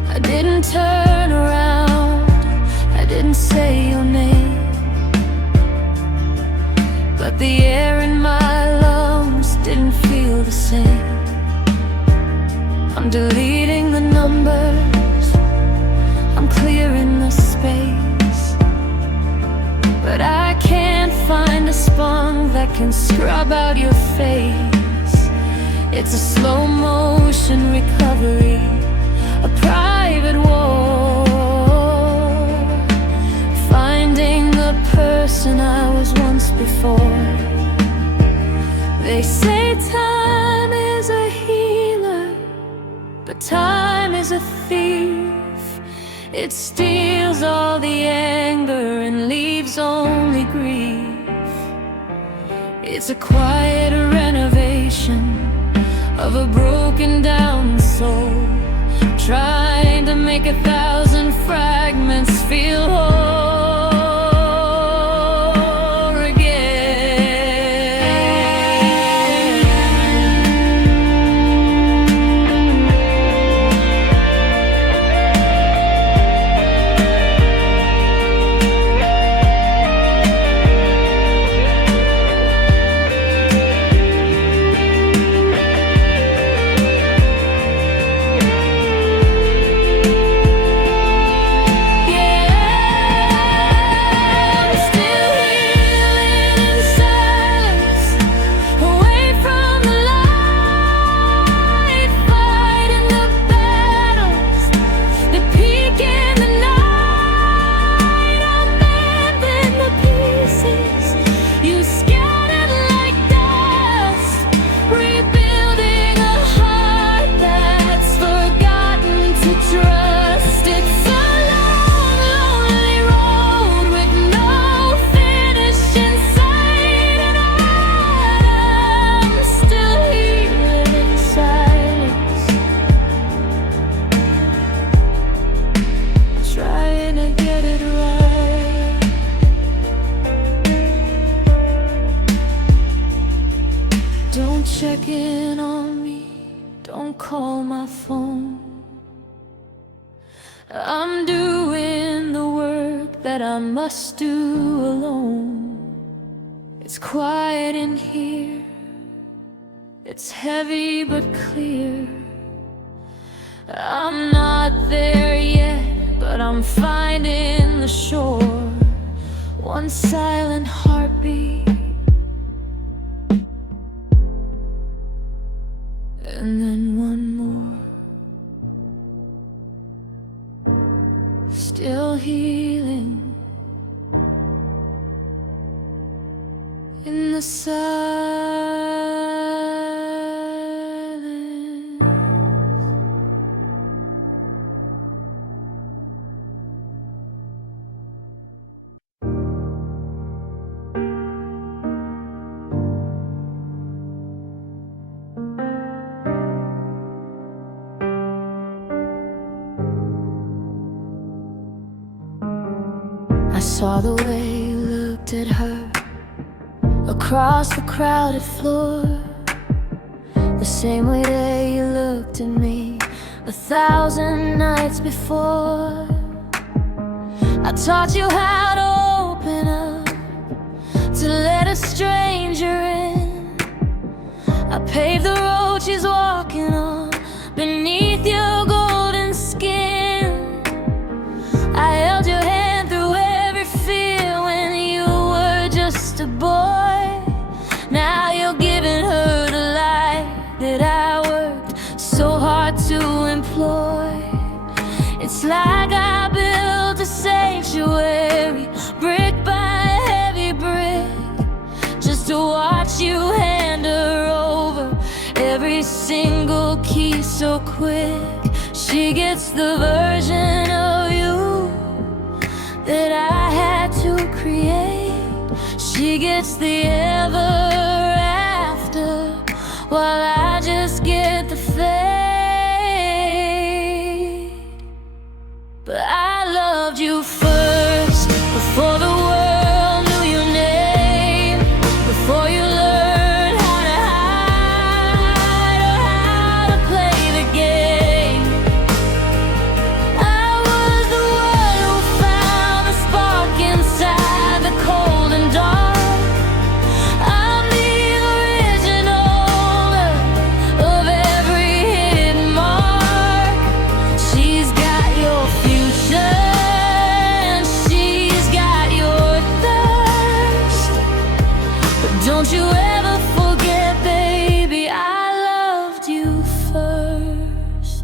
I didn't turn around, I didn't say your name, but the air in my lungs didn't feel the same. I'm deleting the numbers, I'm clearing the space, but I can't find a spunk that can scrub out your face. It's a slow motion recovery, a private war, finding the person I was once before. They say time is a healer, but time is a thief. It steals all the anger and leaves only grief. It's a quiet renovation of a broken down soul, trying to make 1,000 fragments feel whole again. check in on me, don't call my phone. I'm doing the work that I must do alone. It's quiet in here, it's heavy but clear. I'm not there yet, but I'm finding the shore. One silent heartbeat, and then one more. Still healing in the silence. I saw the way you looked at her across the crowded floor, the same way that you looked at me 1,000 nights before. I taught you how to open up, to let a stranger in. I paved the road she's walking on beneath your golden skin. I held your hand through every fear when you were just a boy. Now you're giving her the light that I worked so hard to employ. It's like I built a sanctuary, brick by heavy brick, just to watch you hand her over every single key so quick. She gets the version of you that I had to create. She gets the ever after, while I just get the fade. But I loved you first, before the world knew your name, before you learned how to hide or how to play the game. I was the one who found the spark inside the cold and dark. I'm the original of every hidden mark. She's got your future, and she's got your thirst. But don't you ever forget, baby, I loved you first.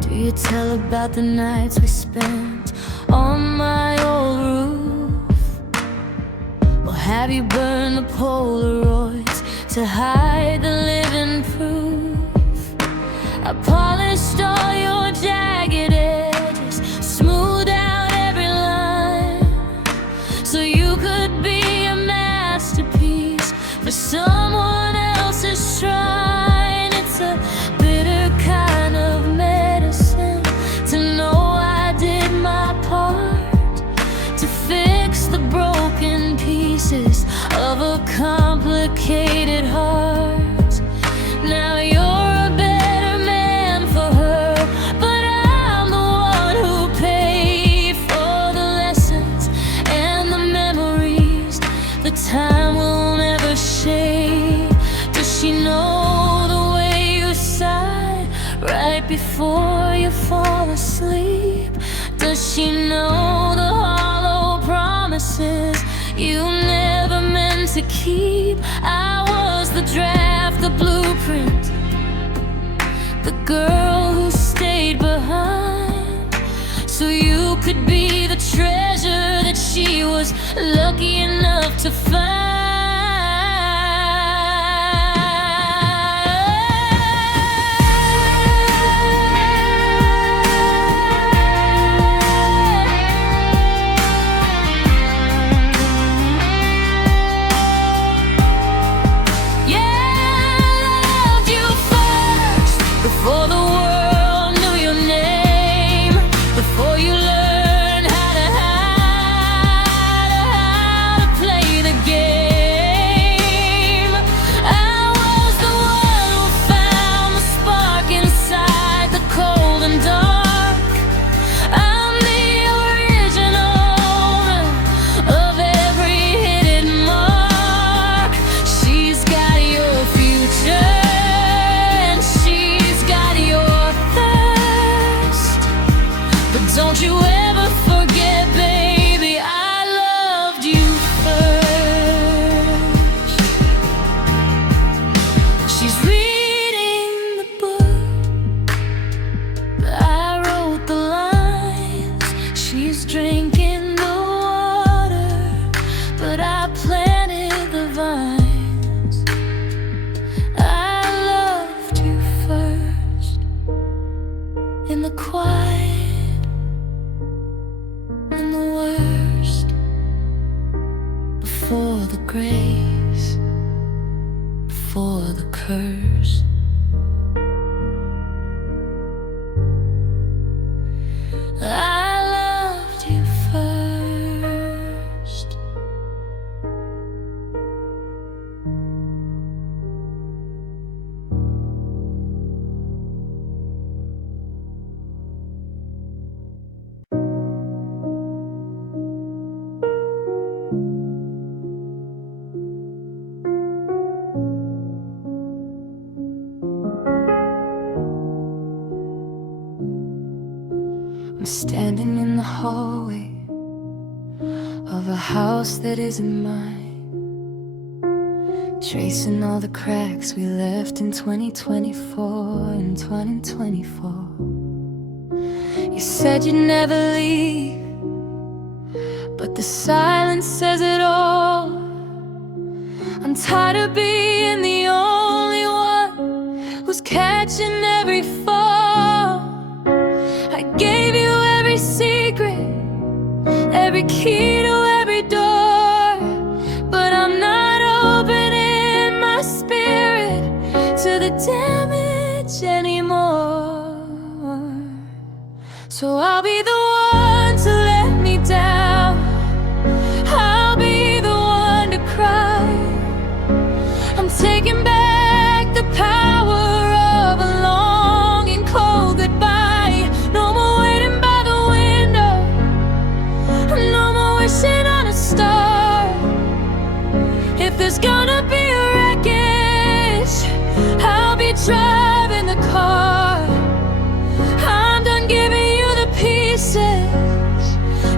Do you tell about the nights we spent on my old roof? Or have you burned the Polaroids to hide the living proof? I polished all your jagged edges, smoothed out every line, so you could be a masterpiece for someone else's shrine. It's a bitter kind of medicine to know I did my part to fix the broken pieces of a complicated heart. Now you're a better man for her, but I'm the one who paid for the lessons and the memories the time will never shade. Does she know the way you sigh right before you fall asleep? Does she know the hollow promises you never meant to keep? I was the draft, the blueprint, the girl who stayed behind, so you could be the treasure that she was lucky enough to find. Before the world knew your name, before you learned how to hide or how to play the game. for the grace, for the curse. I loved you first. I'm standing in the hallway of a house that isn't mine, tracing all the cracks we left in 2024 and 2024. You said you'd never leave, but the silence says it all. I'm tired of being the only one who's catching every fall. I gave you every secret, every key to every door, but I'm not opening my spirit to the damage anymore. So I'll be the one to let me down, I'll be the one to cry. I'm taking back the power of a long and cold goodbye. No more waiting by the window, no more wishing on a star. If there's gonna be a wreckage, I'll be driving the car. I'm done giving you the pieces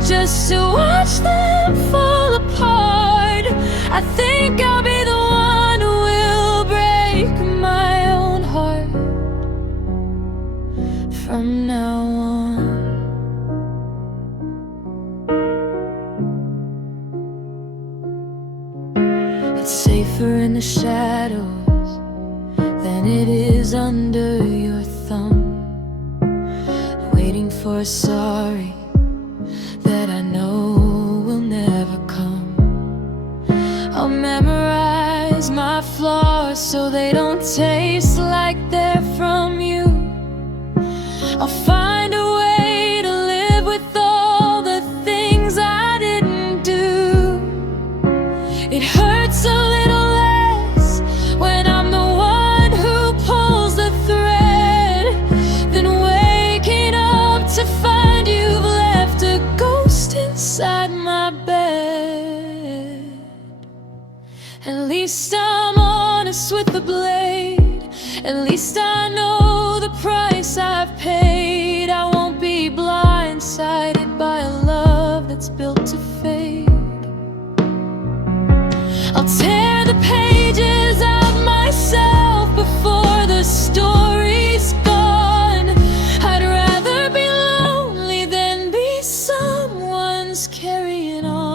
just to watch them fall apart. I think I'll be the one who will break my own heart from now on. It's safer in the shadows than it is under your thumb, waiting for a sorry that I know will never come. I'll memorize my flaws so they don't taste like they're from you. I'll find a way to live with all the things I didn't do. It hurts a little less when I'm the one who pulls the thread than waking up to find you've left a ghost inside my bed. At least I'm honest with the blade, at least I know the price I've paid. I won't be blindsided by a love that's built to fade. I'll tear the pages of myself before the story's gone. I'd rather be lonely than be someone's carrying on.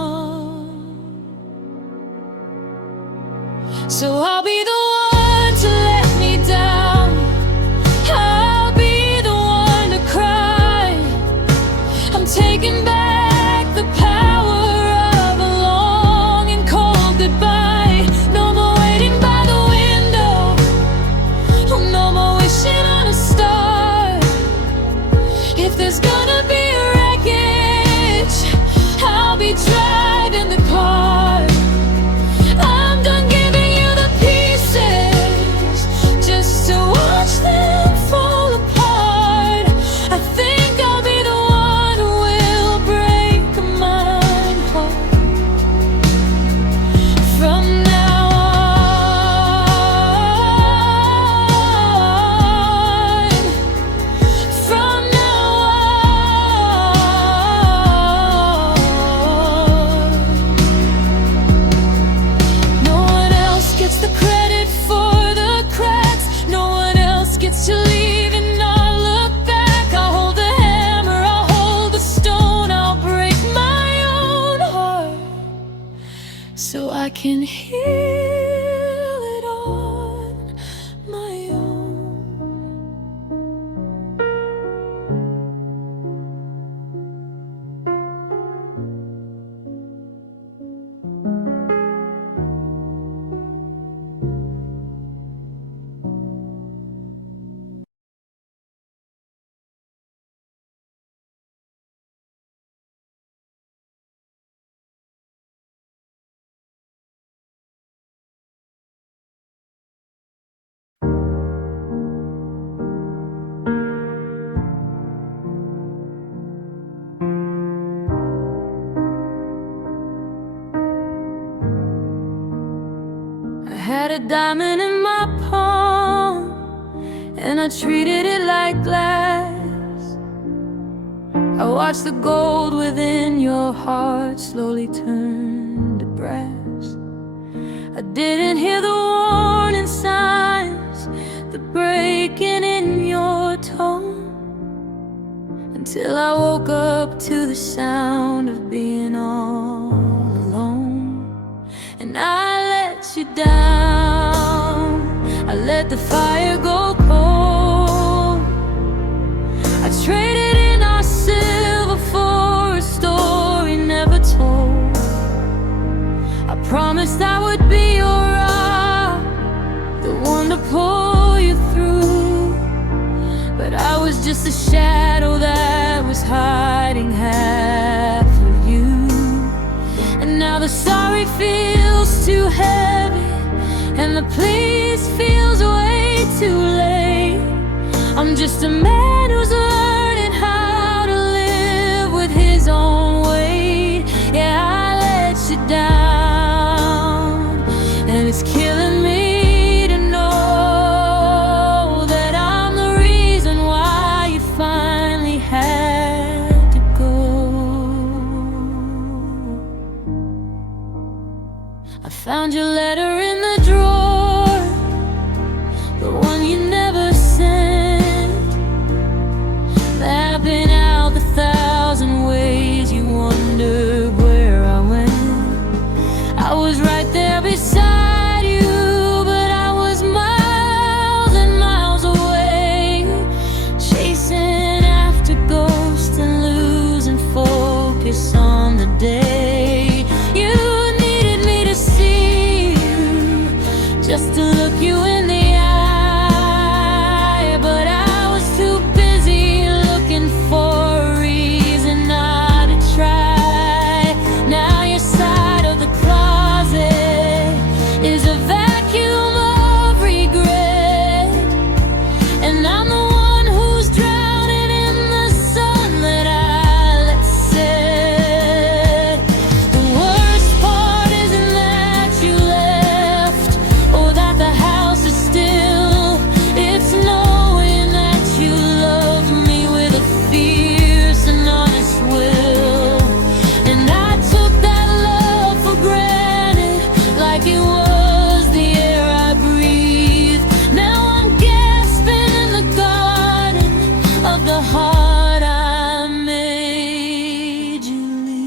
So I'll be the one to let me down, I'll be the one to cry. I'm taking back the power of a long and cold goodbye. No more waiting by the window, no more wishing on a star. If there's gonna be a wreckage, I'll be driving the car. I'm done giving you the pieces just to watch them fall apart. I think I'll be the one who will break my heart from now on. From now on. No one else gets the credit for the cracks, no one else gets to leave and not look back. I'll hold the hammer, I'll hold the stone, I'll break my own heart so I can heal it on my own. had a diamond in my palm, and I treated it like glass. I watched the gold within your heart slowly turn to brass. I didn't hear the warning signs, the breaking in your tone, until I woke up to the sound of being all alone. And I let you down, I let the fire go cold. I traded in our silver for a story never told. I promised I would be your rock, the one to pull you through, but I was just a shadow that was hiding half of you. And now the sorry feels too heavy, and the please feels way too late. I'm just a man who's learning how to live with his own weight. Yeah, I let you down, and it's killing me to know that I'm the reason why you finally had to go. I found your letter in the drawer, the one you never sent, mapping out the thousand ways you wondered where I went. I was right there beside you, but I was miles and miles away, chasing after ghosts and losing focus on the day. You needed me to see you, just to look you in the eye, but I was too busy looking for a reason not to try. Now your side of the closet is a vacuum of regret, and I'm the one who's drowning in the sun that I let set. The worst part isn't that you left, or that the house is still. It's knowing that you loved me with a fierce and honest will, and I took that love for granted like it was the air I breathe. Now I'm gasping in the garden of the heart I made you leave.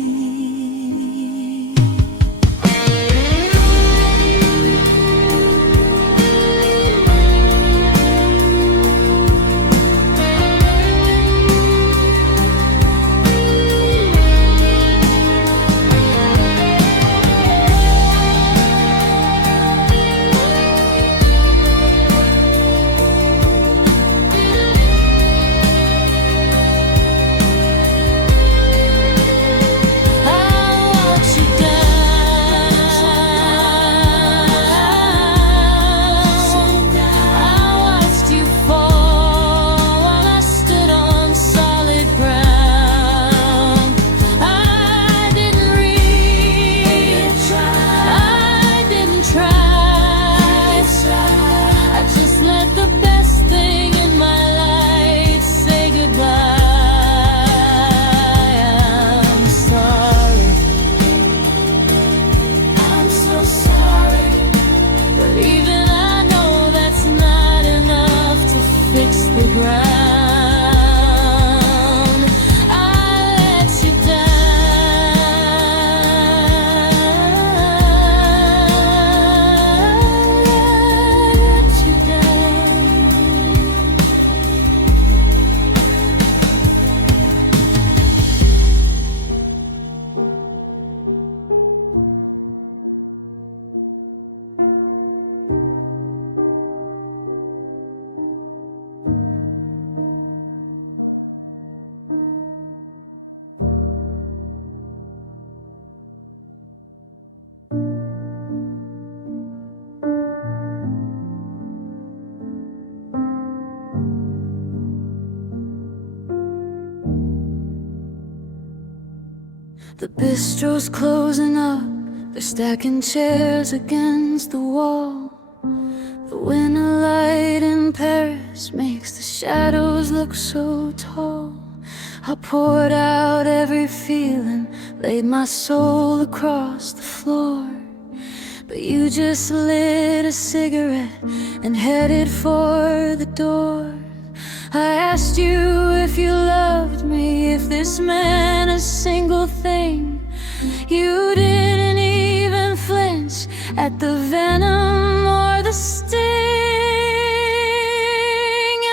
The bistro's closing up, They're stacking chairs against the wall. The winter light in Paris makes the shadows look so tall. I poured out every feeling, laid my soul across the floor. But you just lit a cigarette and headed for the door. I asked you if you loved me, if this meant a single thing. You didn't even flinch at the venom or the sting.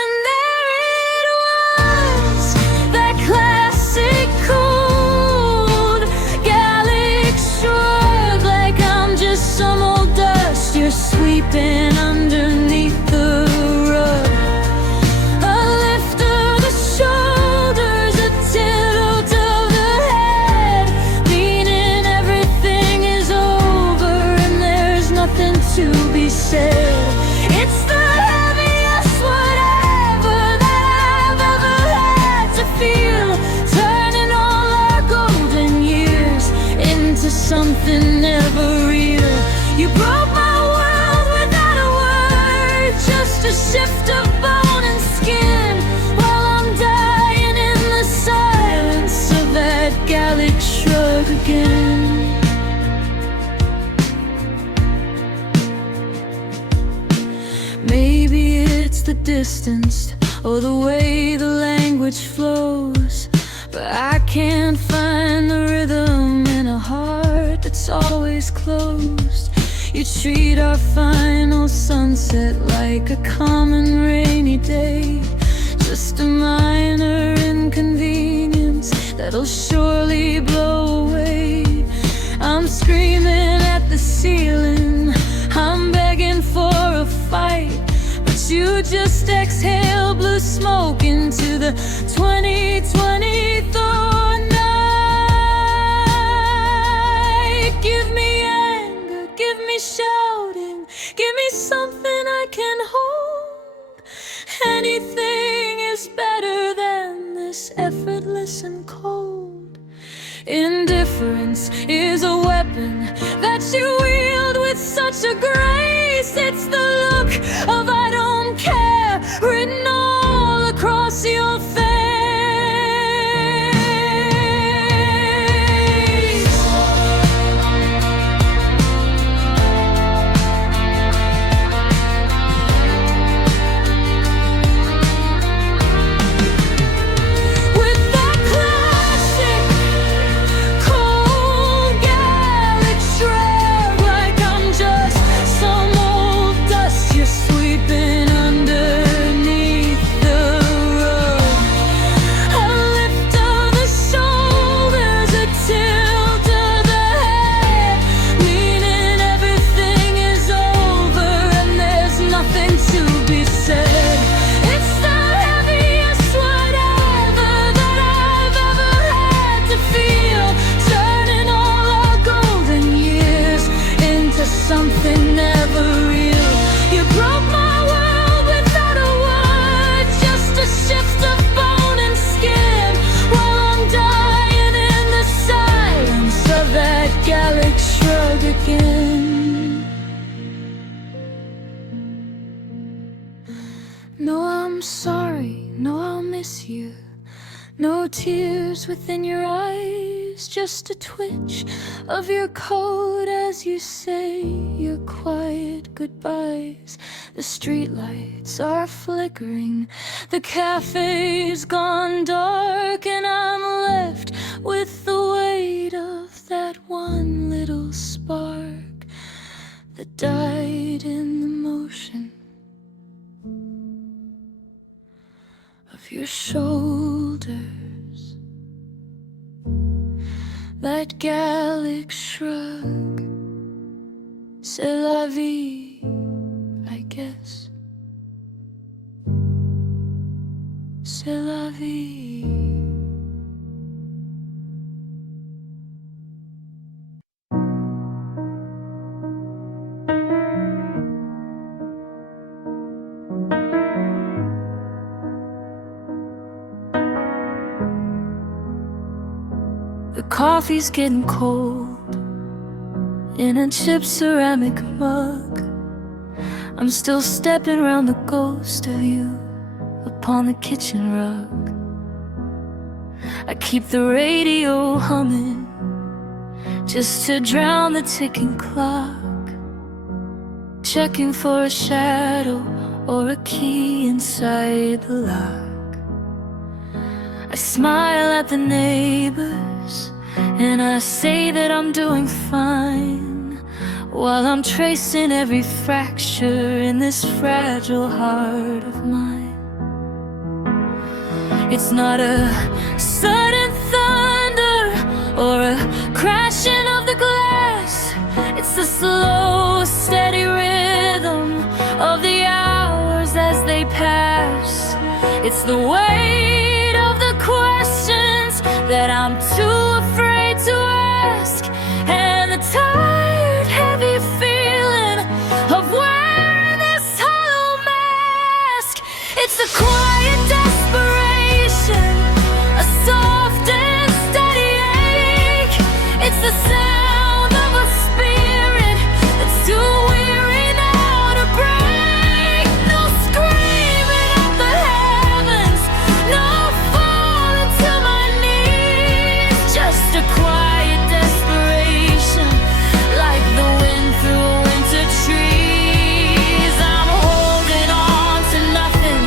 And there it was, that classic cold Gallic shrug, like I'm just some old dust you're sweeping underneath the rug. A lift of the shoulders, a tilt of the head, meaning everything is over and there's nothing to be said. It's the heaviest whatever that I've ever had to feel, turning all our golden years into something never real. You broke my world without a word, just a shift of bone and skin, while I'm dying in the silence of that Gallic shrug again. Maybe it's the distance or the way the language flows, but I can't find the rhythm in a heart that's always closed. You treat our final sunset like a common rainy day, just a minor inconvenience that'll surely blow away. I'm screaming at the ceiling, I'm begging for a fight, but you just exhale blue smoke into the 2020 thought night. Give me anger, give me shouting, give me something I can hold. Anything is better than this effortless and cold. Indifference is a weapon that you wield with such a grace. It's the look of I don't care written all across your face. With that classic cold Gallic shrug, like I'm just some old dust you're sweeping underneath the rug. A lift of the shoulders, a tilt of the head, meaning everything is over and there's nothing to be said. It's the heaviest whatever that I've ever had to feel, turning all our golden years into something never real. You broke my world without a word, just a shift of bone and skin, while I'm dying in the silence of that Gallic shrug again. No, I'm sorry, no, I'll miss you. No tears within your eyes, just a twitch of your coat as you say your quiet goodbyes. The streetlights are flickering, the cafe's gone dark, and I'm left with the weight of that one little spark that died in the motion of your shoulders. That Gallic shrug, c'est la vie, I guess. C'est la vie. The coffee's getting cold, in a chipped ceramic mug. I'm still stepping around the ghost of you upon the kitchen rug. I keep the radio humming just to drown the ticking clock, checking for a shadow or a key inside the lock. I smile at the neighbors and I say that I'm doing fine, while I'm tracing every fracture in this fragile heart of mine. It's not a sudden thunder or a crashing of the glass. It's the slow, steady rhythm of the hours as they pass. It's the weight of the questions that I'm too afraid to ask, and the tired, heavy feeling of wearing this hollow mask. It's a quiet desperation, a soft and steady ache. It's the sound of a spirit that's too weary now to break. No screaming at the heavens, no falling to my knees. Just a quiet desperation, like the wind through winter trees. I'm holding on to nothing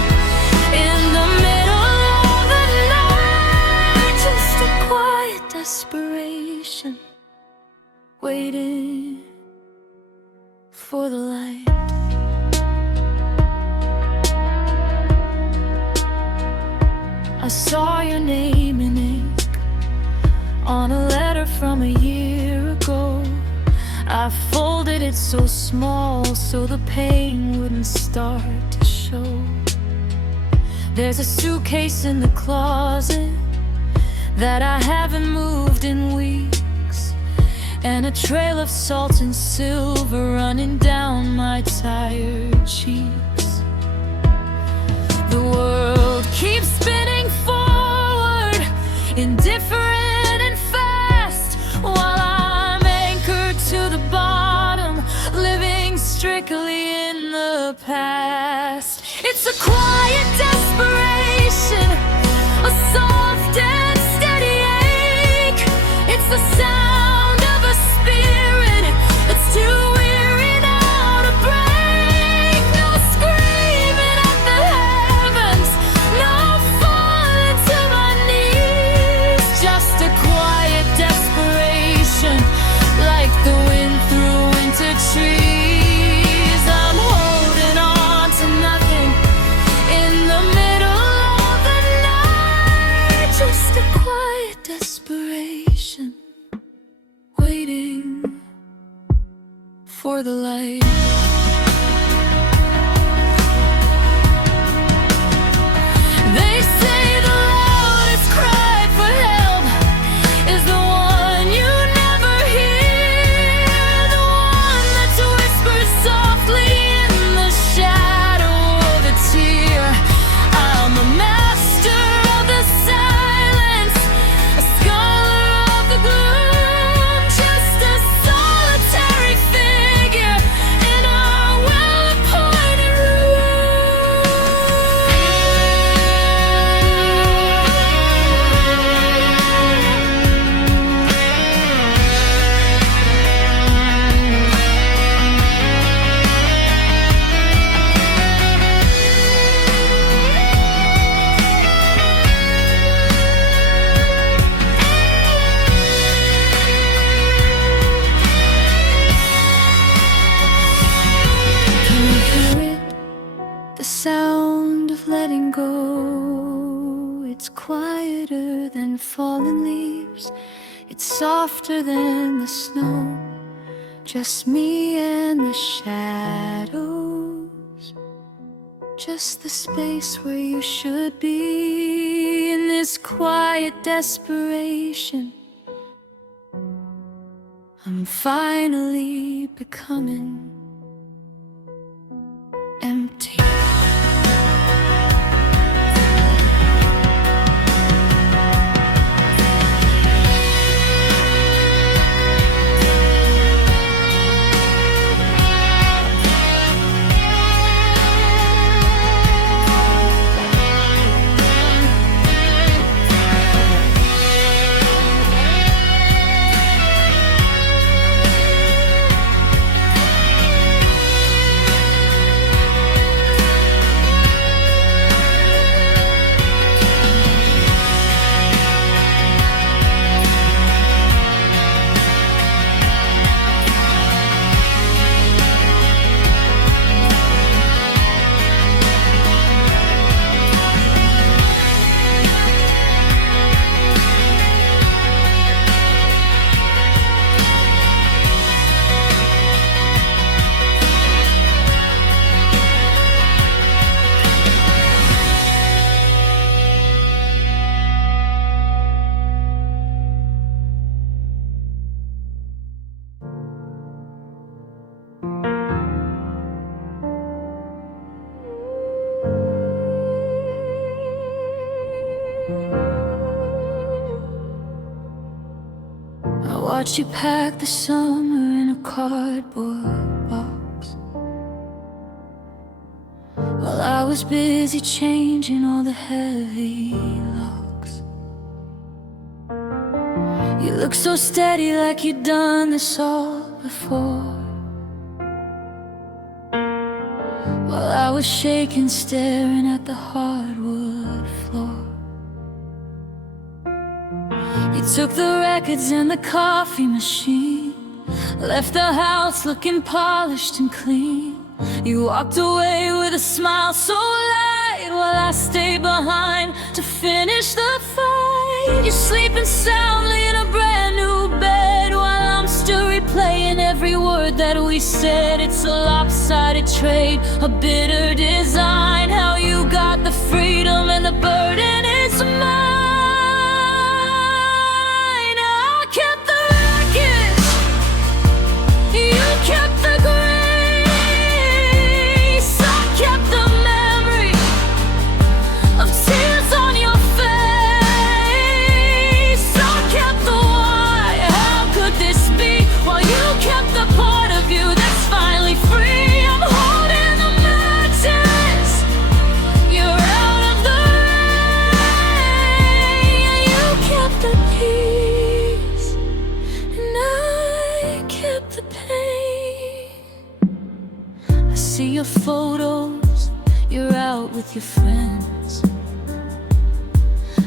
in the middle of the night. Just a quiet desperation, waiting for the light. I saw your name in ink on a letter from a year ago. I folded it so small so the pain wouldn't start to show. There's a suitcase in the closet that I haven't moved in weeks, and a trail of salt and silver running down my tired cheeks. The world keeps spinning forward, indifferent and fast, while I'm anchored to the bottom, living strictly in the past. It's a quiet desperation, a soft and steady ache. It's the sound of a spirit that's too weary now to break. No screaming at the heavens, no falling to my knees. Just a quiet desperation, like the wind through winter trees. I'm holding on to nothing in the middle of the night. Just a quiet desperation, waiting for the light. They say the loudest cry for help is the one you never hear, the one that's whispered softly in the shadow of a tear. I'm a master of the silence, a scholar of the gloom, just a solitary figure in our well-appointed Can you hear it? The sound of letting go. It's quieter than falling leaves, it's softer than the snow. Just me and the shadows, just the space where you should be. In this quiet desperation, I'm finally becoming empty. watched you pack the summer in a cardboard box, while I was busy changing all the heavy locks. You look so steady, like you'd done this all before, while I was shaking, staring at the hardwood floor. You took the records and the coffee machine, left the house looking polished and clean. You walked away with a smile so light, while I stayed behind to finish the fight. You're sleeping soundly in a brand new bed, while I'm still replaying every word that we said. It's a lopsided trade, a bitter design. How you got the freedom and the burden is mine. I kept the wreckage, you kept the grace. I kept the memory of tears on your face. I kept the why, how could this be, while you kept the part of you that's finally free. I'm holding the matches, you're out of the rain. You kept the peace, and I kept the pain. I see your photos, you're out with your friends,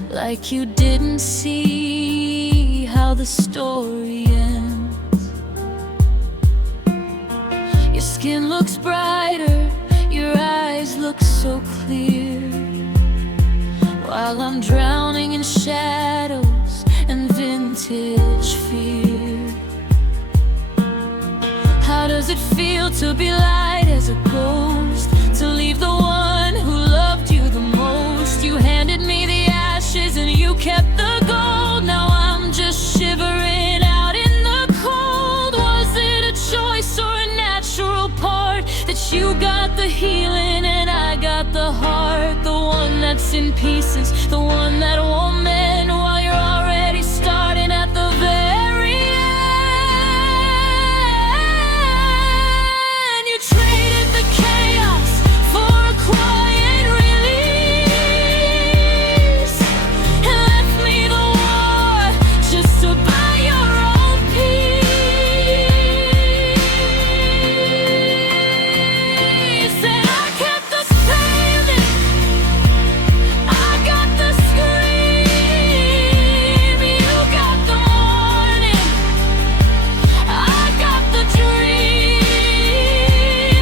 like you didn't see how the story ends. Your skin looks brighter, your eyes look so clear, while I'm drowning in shadows and vintage fear. How does it feel to be light as a ghost, to leave the one who loved you the most? You handed me the ashes and you kept the gold. Now I'm just shivering out in the cold. Was it a choice or a natural part, that you got the healing and I got the heart? The one that's in pieces, the one that won't mend, while you're already starting at the very end. You traded the chaos for a quiet release, and left me the war just to buy your own peace. And I kept the pavement, I got the scream. You got the morning, I got the dream.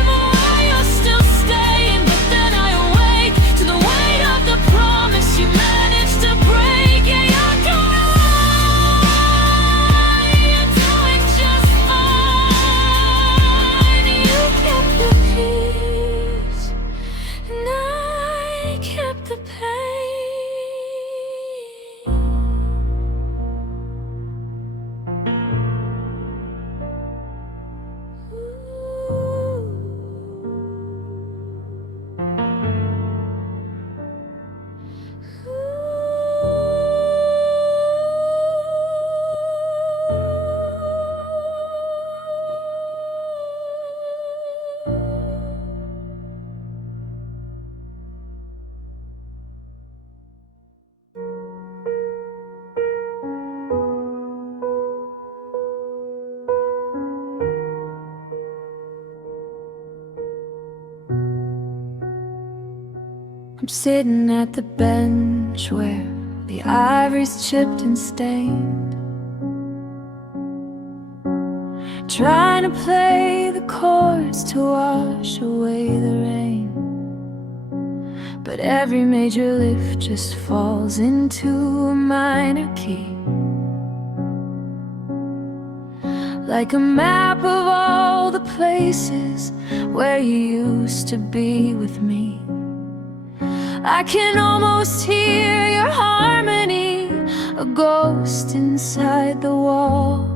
Why you're still staying, but then I awake to the weight of the promise you managed to break. Yeah, you're going on, you're doing just fine. You kept the peace, and I kept the pain. I'm sitting at the bench where the ivory's chipped and stained, trying to play the chords to wash away the rain. But every major lift just falls into a minor key, like a map of all the places where you used to be with me. I can almost hear your harmony, a ghost inside the wall.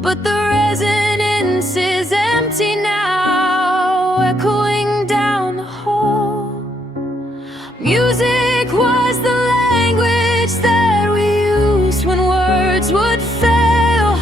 But the resonance is empty now, echoing down the hall. Music was the language that we used when words would fail.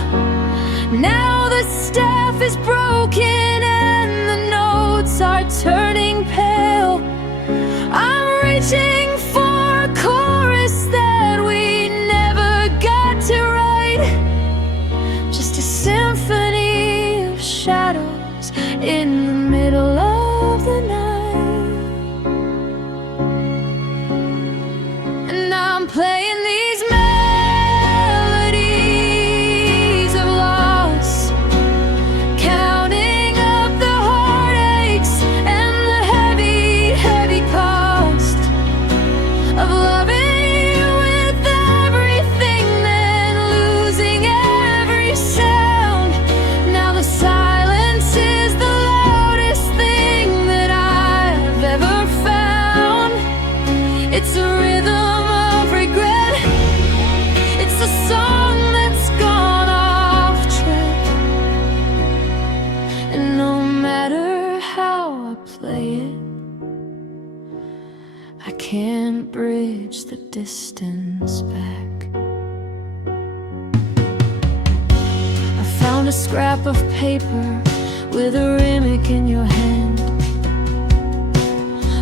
can't bridge the distance back. I found a scrap of paper with a remic in your hand,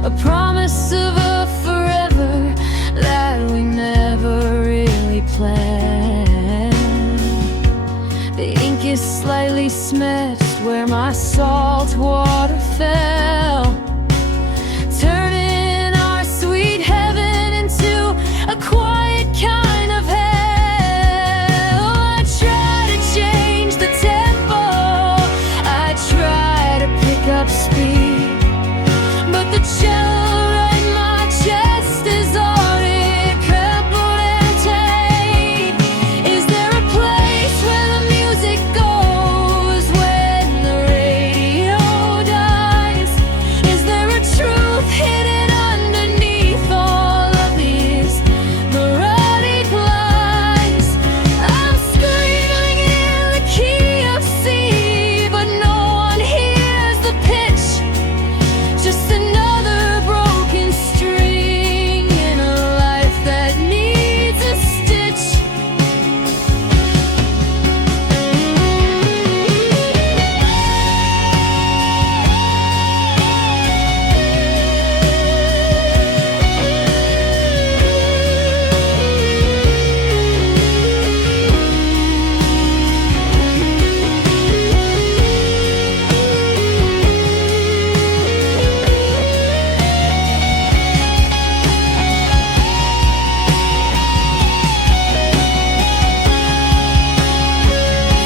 a promise of a forever that we never really planned. The ink is slightly smudged where my salt water fell, turning our sweet heaven into a quiet kind of hell. I try to change the tempo, I try to pick up speed, but the cello right in my chest is already crumpled and tamed. Is there a place where the music goes when the radio dies? Is there a truth hidden underneath all of these melodic lies? I'm screaming in the key of C, but no one hears the pitch. Just another broken string in a life that needs a stitch.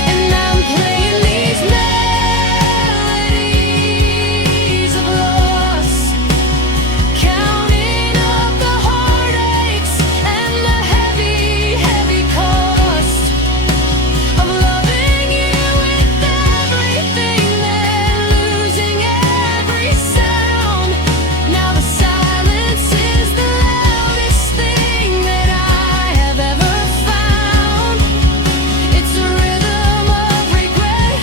And I'm playing these melodies of loss, counting up the heartaches and the heavy, heavy cost of loving you with everything, then losing every sound. Now the silence is the loudest thing that I have ever found. It's a rhythm of regret,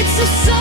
it's a song